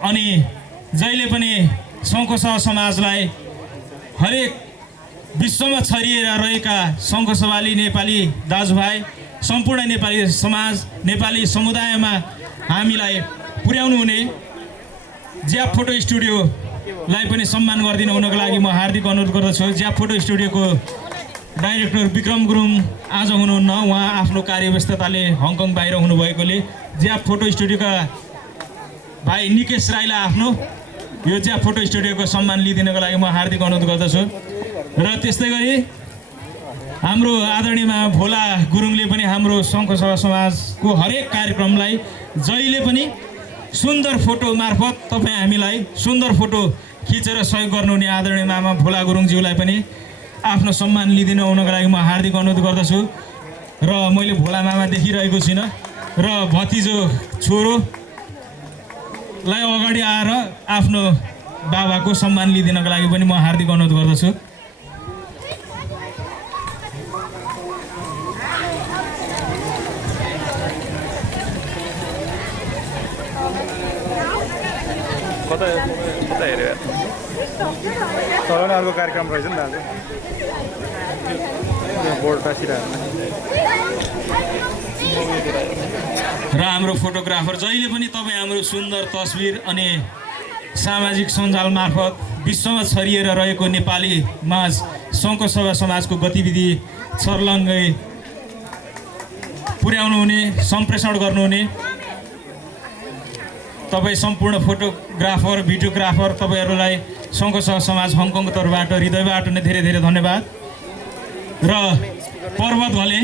अनि जहिले पनि सङ्घसभा समाजलाई हरेक विश्वमा छरिएर रहेका सङ्घसभाली नेपाली दाजुभाइ, सम्पूर्ण नेपाली समाज, नेपाली समुदायमा हामीलाई पुर्याउनु हुने ज्याप फोटो स्टुडियोलाई पनि सम्मान गरिदिनु हुनको लागि म हार्दिक अनुरोध गर्दछु। ज्याप फोटो स्टुडियोको डाइरेक्टर विक्रम गुरुङ आज हुनुहुन्न, उहाँ आफ्नो कार्यव्यस्तताले हङकङ बाहिर हुनुभएकोले ज्याप फोटो स्टुडियोका भाइ निकेश राईलाई आफ्नो यो ज्याप फोटो स्टुडियोको सम्मान लिइदिनको लागि म हार्दिक अनुरोध गर्दछु। र त्यस्तै गरी हाम्रो आदरणीय भोला गुरुङले पनि हाम्रो सङ्घसभा समाजको हरेक कार्यक्रमलाई जहिले पनि सुन्दर फोटो मार्फत तपाईँ हामीलाई सुन्दर फोटो खिचेर सहयोग गर्नुहुने आदरणीय मामा भोला गुरुङज्यूलाई पनि आफ्नो सम्मान लिइदिनु हुनको लागि म हार्दिक अनुरोध गर्दछु। र मैले भोला मामा देखिरहेको छुइनँ र भतिजो छोरोलाई अगाडि आएर आफ्नो बाबाको सम्मान लिइदिनको लागि पनि म हार्दिक अनुरोध गर्दछु। कता हेऱ्यो तर नै अर्को कार्यक्रम रहेछ नि दाजु, बोर्ड टाँसिरहेको। र हाम्रो फोटोग्राफर जहिले पनि तपाईँ हाम्रो सुन्दर तस्बिर अनि सामाजिक सञ्जाल मार्फत विश्वमा छरिएर रहेको नेपाली माझ सङ्घसभा समाजको गतिविधि छर्लङ्गै पुर्याउनु हुने, सम्प्रेषण गर्नुहुने तपाईँ सम्पूर्ण फोटोग्राफर, भिडियोग्राफर तपाईँहरूलाई सङ्घसभा समाज हङकङको तर्फबाट हृदयबाट नै धेरै धेरै धन्यवाद। र पर्वत घले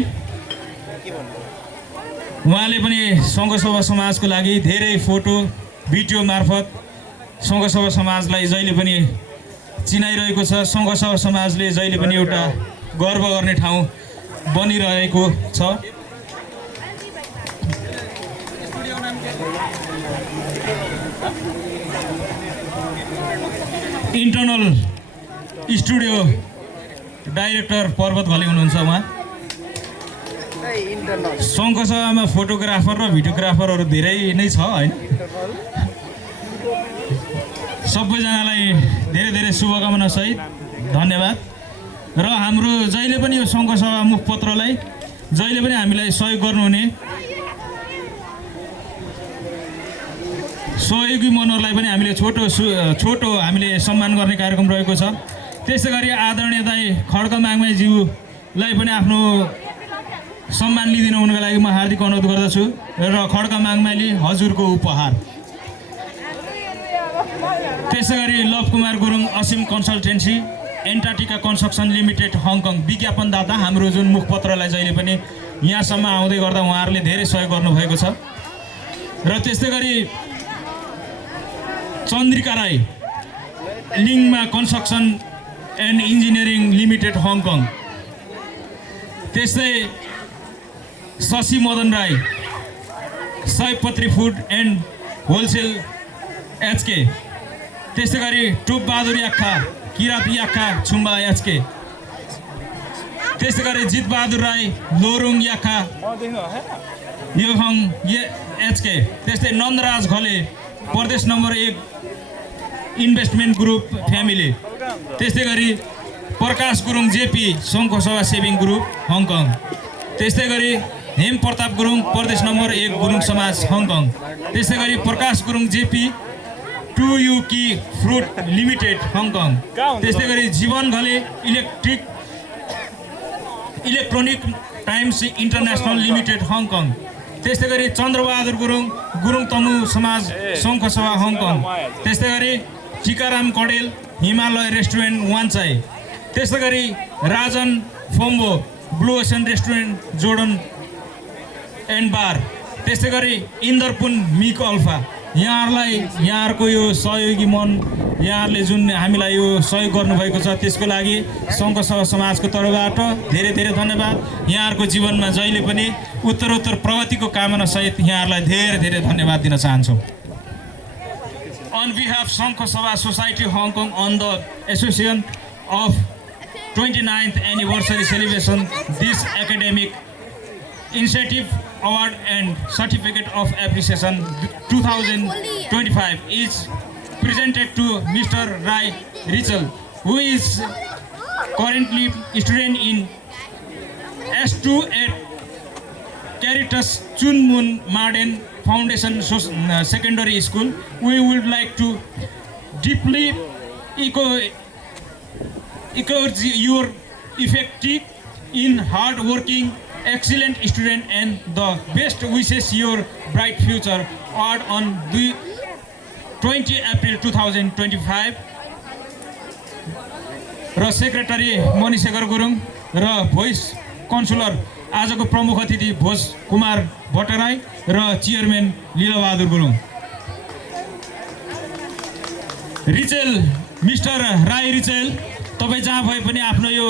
उहाँले पनि सङ्घसभा समाजको लागि धेरै फोटो भिडियो मार्फत सङ्घसभा समाजलाई जहिले पनि चिनाइरहेको छ। सङ्घसभा समाजले जहिले पनि एउटा गर्व गर्ने ठाउँ बनिरहेको छ। इन्टरनल स्टुडियो डाइरेक्टर पर्वत घले हुनुहुन्छ। उहाँ सङ्घसभामा फोटोग्राफर र भिडियोग्राफरहरू धेरै नै छ होइन। सबैजनालाई धेरै धेरै शुभकामना सहित धन्यवाद। र हाम्रो जहिले पनि यो सङ्घसभा मुखपत्रलाई जहिले पनि हामीलाई सहयोग गर्नुहुने सहयोगी मनहरूलाई पनि हामीले छोटो हामीले सम्मान गर्ने कार्यक्रम रहेको छ। त्यसै गरी आदरणीय दाई खड्क माङमाईज्यूलाई पनि आफ्नो सम्मान लिइदिनु हुनुको लागि म हार्दिक अनुरोध गर्दछु। र खड्क माङमाईले हजुरको उपहार। त्यसै गरी लभ कुमार गुरुङ असीम कन्सल्टेन्सी एन्टार्टिका कन्स्ट्रक्सन लिमिटेड हङकङ विज्ञापनदाता, हाम्रो जुन मुखपत्रलाई जहिले पनि यहाँसम्म आउँदै गर्दा उहाँहरूले धेरै सहयोग गर्नुभएको छ। र त्यस्तै गरी Chandrika Rai Lingma construction and engineering limited Hong. त्यस्तै शशि मदन राई सयपत्री फुड एन्ड होलसेल एचके। त्यस्तै गरी टोपबहादुर याक्खा किरात याक्खा छुम्बा एचके। त्यस्तै गरी जितबहादुर राई लोरुङ याक्खा योहङ एचके। त्यस्तै नन्दराज घले प्रदेश नम्बर 1 इन्भेस्टमेन्ट ग्रुप फ्यामिली। त्यस्तै गरी प्रकाश गुरुङ जेपी सङ्घसभा सेभिङ ग्रुप हङकङ। त्यस्तै गरी हेम प्रताप गुरुङ प्रदेश नम्बर 1 गुरुङ समाज हङकङ। त्यस्तै गरी Prakash Gurung JP 2UK fruit limited Hong. त्यस्तै गरी Jeevan Ghale electronic times international limited Hong. त्यस्तै गरी चन्द्रबहादुर गुरुङ तमु समाज सङ्घसभा हङकङ। त्यस्तै गरी टिकाराम कडेल हिमालय रेस्टुरेन्ट वान्चाई। त्यस्तै गरी Rajan Phombo blue ocean restaurant Jordan and bar. त्यस्तै गरी इन्दरपुन मिक अल्फा। यहाँहरूको यो सहयोगी मन, यहाँहरूले जुन हामीलाई यो सहयोग गर्नुभएको छ त्यसको लागि सङ्घसभा समाजको तर्फबाट धेरै धेरै धन्यवाद। यहाँहरूको जीवनमा जहिले पनि उत्तरोत्तर प्रगतिको कामना सहित यहाँहरूलाई धेरै धेरै धन्यवाद दिन चाहन्छौँ। On behalf Sangha Society Hong Kong on the Association of 29th anniversary celebration, this academic initiative award and certificate of appreciation 2025 is presented to Mr. Rai Richel, who is currently student in S2 at Caritas Chun Moon Marden Foundation Secondary School. We would like to deeply encourage your effective in hard-working, excellent student and the best wishes your bright future. Award on 20 April 2025. र सेक्रेटरी मणिशेखर गुरुङ र भोइस काउन्सिलर आजको प्रमुख अतिथि भोज कुमार भट्टराई र chairman Lilabahadur Gurung. Rachel mister Rai Rachel, तपाईँ जहाँ भए पनि आफ्नो यो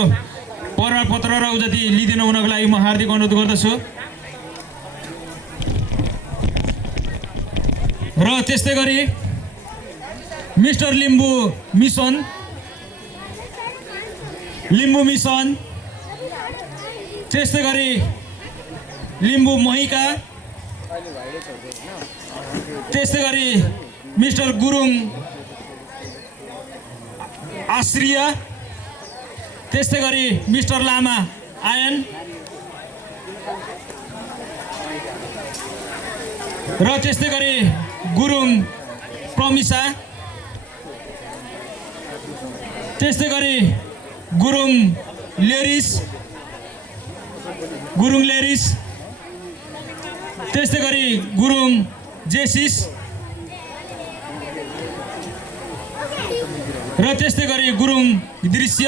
प्रमाणपत्र र उजती लिदिनु हुनको लागि म हार्दिक अनुरोध गर्दछु। र त्यस्तै गरी मिस्टर लिम्बू मिसन, त्यस्तै गरी लिम्बू महिका, त्यस्तै गरी मिस्टर गुरुङ आश्रिया, त्यस्तै गरी मिस्टर लामा आयन र त्यस्तै गरी गुरुङ प्रमिसा, त्यस्तै गरी गुरुङ लेरिस, त्यस्तै गरी गुरुङ जेसिस र त्यस्तै गरी गुरुङ दृश्य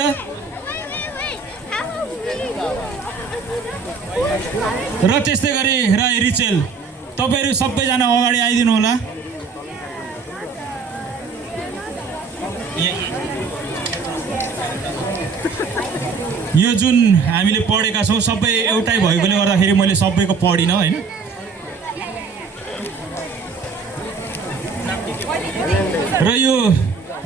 र त्यस्तै गरी राई रिचेल। तपाईँहरू सबैजना अगाडि आइदिनु होला। यो जुन हामीले पढेका छौँ सबै एउटै भएकोले गर्दाखेरि मैले सबैको पढिनँ होइन। र यो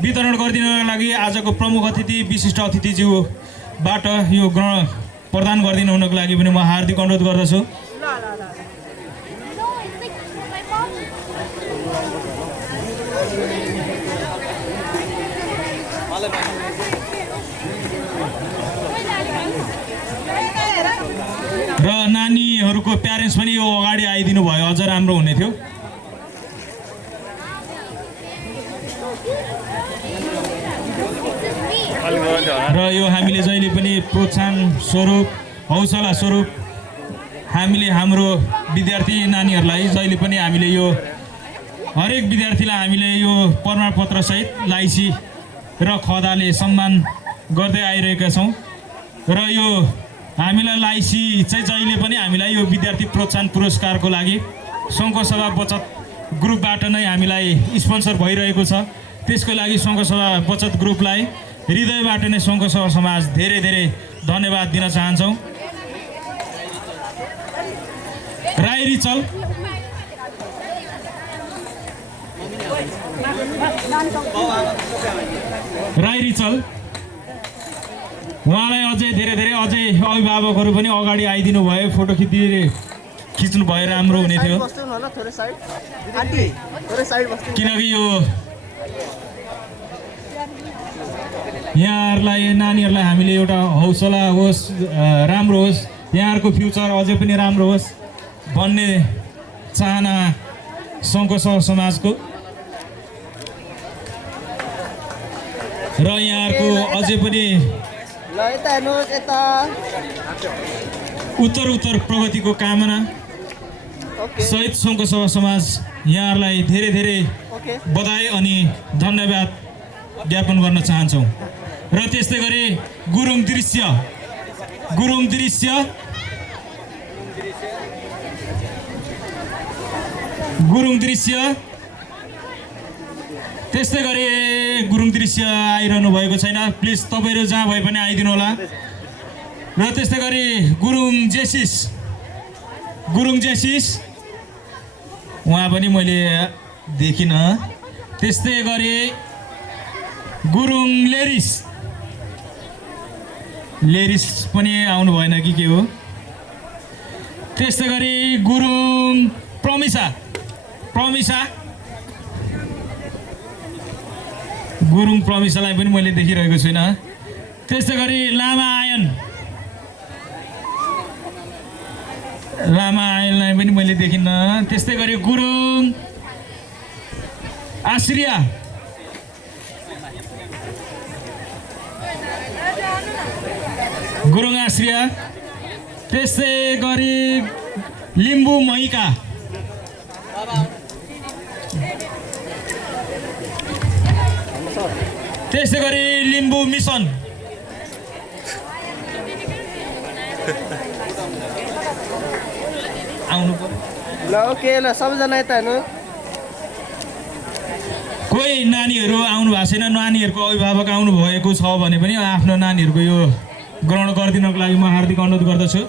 वितरण गरिदिनको लागि आजको प्रमुख अतिथि विशिष्ट अतिथिज्यूबाट यो प्रदान गरिदिनु हुनको लागि पनि म हार्दिक अनुरोध गर्दछु। र नानीहरूको प्यारेन्ट्स पनि यो अगाडि आइदिनु भयो अझ राम्रो हुने थियो। र यो हामीले जहिले पनि प्रोत्साहन स्वरूप, हौसला स्वरूप हामीले हाम्रो विद्यार्थी नानीहरूलाई जहिले पनि हामीले यो हरेक विद्यार्थीलाई हामीले यो प्रमाणपत्रसहित लाइसी र खदाले सम्मान गर्दै आइरहेका छौँ। र यो हामीलाई लाइसी चाहिँ जहिले पनि हामीलाई यो विद्यार्थी प्रोत्साहन पुरस्कारको लागि सङ्घसभा बचत ग्रुपबाट नै हामीलाई स्पोन्सर भइरहेको छ। त्यसको लागि सङ्घसभा बचत ग्रुपलाई हृदयबाट नै सङ्घसभा समाज धेरै धेरै धन्यवाद दिन चाहन्छौँ। राई रिचल उहाँलाई अझै धेरै धेरै अझै अभिभावकहरू पनि अगाडि आइदिनु भयो, फोटो खिच्नु भयो राम्रो हुने थियो। किनकि यो यहाँहरूलाई नानीहरूलाई हामीले एउटा हौसला होस्, राम्रो होस्, यहाँहरूको फ्युचर अझै पनि राम्रो होस् भन्ने चाहना सङ्घसभा समाजको र यहाँहरूको अझै पनि उत्तर प्रगतिको कामना सहित सङ्घसभा समाज यहाँहरूलाई धेरै धेरै बधाई अनि धन्यवाद ज्ञापन गर्न चाहन्छौँ। र त्यस्तै गरी गुरुङ दृश्य त्यस्तै गरी गुरुङ दृश्य आइरहनु भएको छैन, प्लिज तपाईँहरू जहाँ भए पनि आइदिनु होला। र त्यस्तै गरी गुरुङ जेसिस उहाँ पनि मैले देखिनँ। त्यस्तै गरी गुरुङ लेरिस पनि आउनु भएन कि के हो। त्यस्तै गरी गुरुङ प्रमिसा गुरुङ प्रमिसालाई पनि मैले देखिरहेको छुइनँ। त्यस्तै गरी लामा आयनलाई पनि मैले देखिनँ। त्यस्तै गरी गुरुङ आश्रिया, त्यस्तै गरी लिम्बू मैका, त्यस्तै गरी लिम्बू मिसन, आउनु पर्यो ल ओके ल सबैजना यता हेर्नु। कोही नानीहरू आउनु भएको छैन, नानीहरूको अभिभावक आउनु भएको छ भने पनि आफ्नो नानीहरूको यो ग्रहण गरिदिनको लागि म हार्दिक अनुरोध गर्दछु।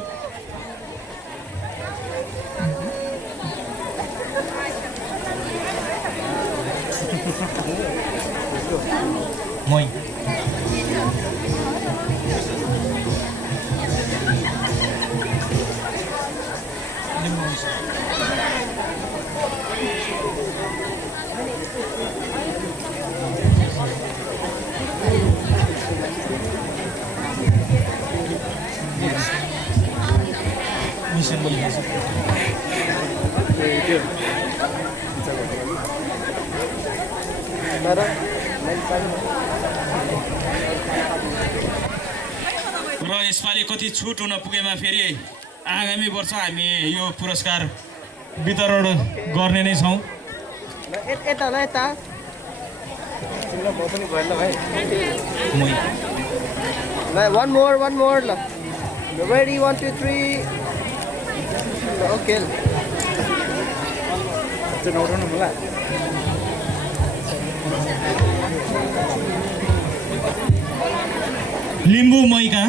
र यसपालि कति छुट हुन पुगेमा फेरि आगामी वर्ष हामी यो पुरस्कार वितरण गर्ने नै छौँ। यता ल यता one more ल ready 1 2 3 ओके लिम्बू मैका,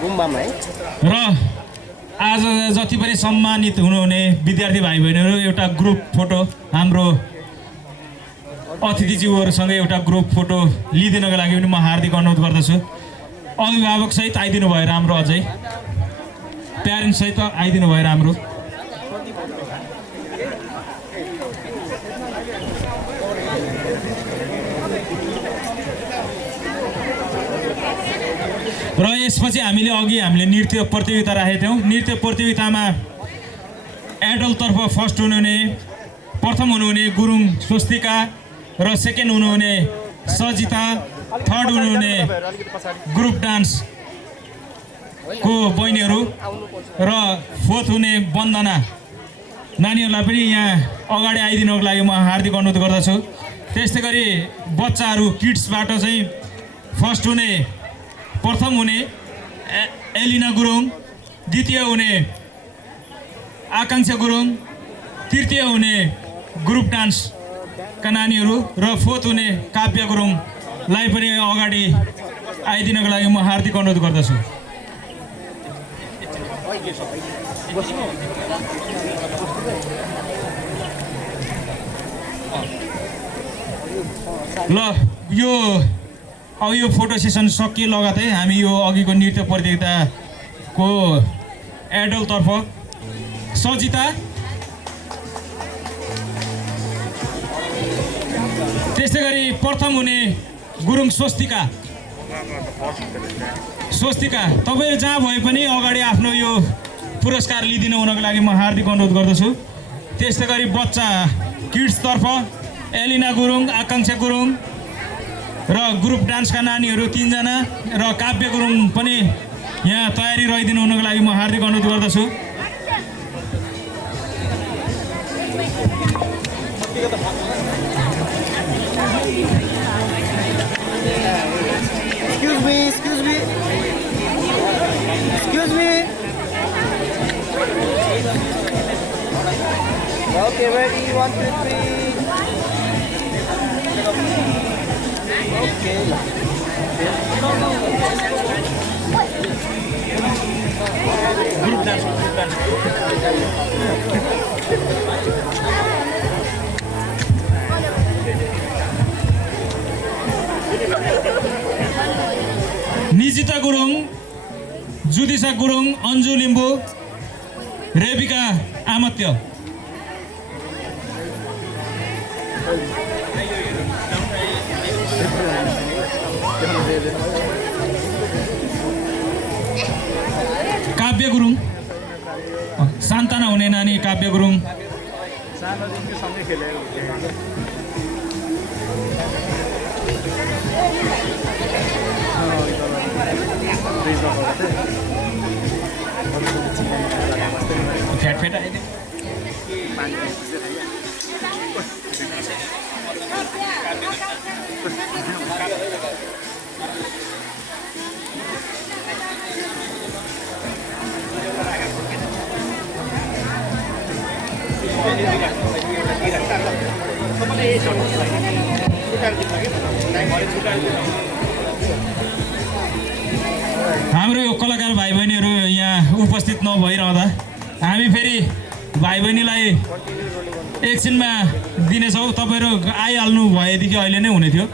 गुम्बामा है। र आज जति पनि सम्मानित हुनुहुने विद्यार्थी भाइ बहिनीहरू एउटा ग्रुप फोटो हाम्रो अतिथिज्यूहरूसँग एउटा ग्रुप फोटो लिइदिनको लागि पनि म हार्दिक अनुरोध गर्दछु। अभिभावक सहित आइदिनु भयो राम्रो, अझै प्यारेन्ट्स सहित आइदिनु भयो राम्रो। र यसपछि हामीले नृत्य प्रतियोगिता राखेका थियौँ। नृत्य प्रतियोगितामा एडल्टतर्फ फर्स्ट हुनुहुने, प्रथम हुनुहुने गुरुङ स्वस्तिका र सेकेन्ड हुनुहुने सजिता, थर्ड हुनुहुने ग्रुप डान्सको बहिनीहरू र फोर्थ हुने वन्दना नानीहरूलाई पनि यहाँ अगाडि आइदिनुको लागि म हार्दिक अनुरोध गर्दछु। त्यस्तै गरी बच्चाहरू किड्सबाट चाहिँ फर्स्ट हुने, प्रथम हुने एलिना गुरुङ, द्वितीय हुने आकाङ्क्षा गुरुङ, तृतीय हुने ग्रुप डान्सका नानीहरू र फोर्थ हुने काव्य गुरुङलाई पनि अगाडि आइदिनको लागि म हार्दिक अनुरोध गर्दछु। ल अब यो फोटो सेसन सकिए लगतै हामी यो अघिको नृत्य प्रतियोगिताको एडल्टतर्फ सजिता, त्यस्तै गरी प्रथम हुने गुरुङ स्वस्तिका तपाईँहरू जहाँ भए पनि अगाडि आफ्नो यो पुरस्कार लिइदिनु हुनको लागि म हार्दिक अनुरोध गर्दछु। त्यस्तै गरी बच्चा किड्सतर्फ एलिना गुरुङ, आकाङ्क्षा गुरुङ र ग्रुप डान्सका नानीहरू 3 जना र काव्य गुरुङ पनि यहाँ तयारी रहिदिनु हुनको लागि म हार्दिक अनुरोध गर्दछु। Excuse me. Okay, ready 1 2 3. Okay. Group dance. Bijita Gurung, Judisa Gurung, Anju Limbu, Rebika Amatya. Kavya Gurung, सान्ताना हुने नानी काव्य गुरुङ। फ्याट आइदियो। हाम्रो यो कलाकार भाइ बहिनीहरू यहाँ उपस्थित नभइरहँदा हामी फेरि भाइ बहिनीलाई एकछिनमा दिनेछौँ। तपाईँहरू आइहाल्नु भएदेखि अहिले नै हुने थियो।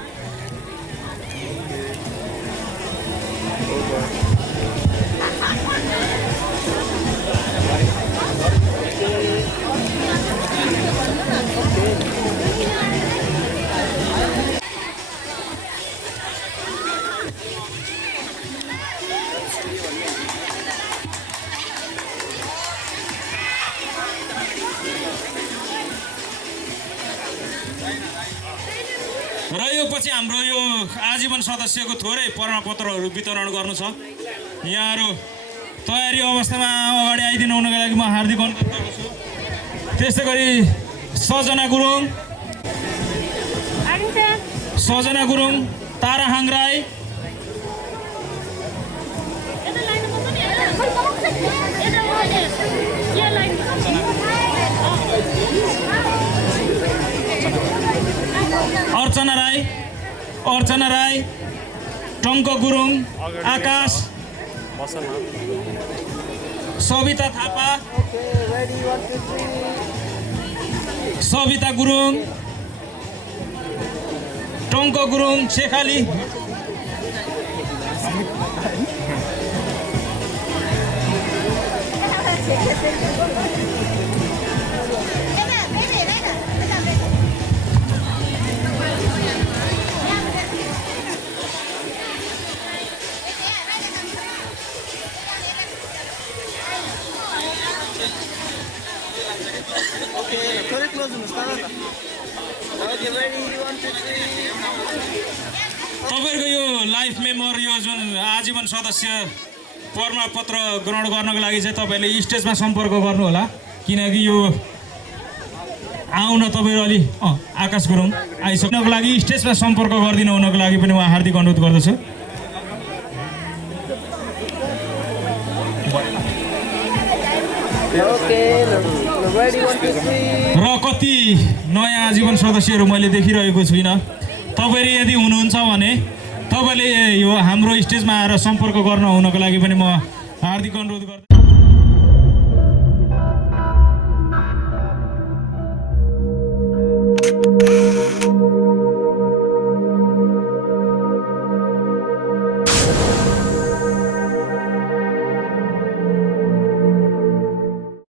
र यो पछि हाम्रो यो आजीवन सदस्यको थोरै प्रमाणपत्रहरू वितरण गर्नु छ। यहाँहरू तयारी अवस्थामा अगाडि आइदिनु हुनको लागि म हार्दिक अनुरोध गर्दछु। त्यस्तै गरी सजना गुरुङ, ताराहाङ राई, अर्चना राई, टङ्क गुरुङ, आकाश, सविता थापा, सविता गुरुङ, टङ्क गुरुङ, शेखाली, थोरै क्लोज हुनुहोस् न त। Okay ready 1 2 3। तपाईँहरूको यो लाइफ मेमोर यो जुन आजीवन सदस्य प्रमाणपत्र ग्रहण गर्नको लागि चाहिँ तपाईँहरूले स्टेजमा सम्पर्क गर्नुहोला। किनकि यो आउन तपाईँहरू अलि आकाश गुरुङ आइसक्नको लागि स्टेजमा सम्पर्क गरिदिनु हुनको लागि पनि म हार्दिक अनुरोध गर्दछु। र कति नयाँ आजीवन सदस्यहरू मैले देखिरहेको छुइनँ। तपाईँहरू यदि हुनुहुन्छ भने तपाईँले यो हाम्रो स्टेजमा आएर सम्पर्क गर्न हुनको लागि पनि म हार्दिक अनुरोध गर्छु।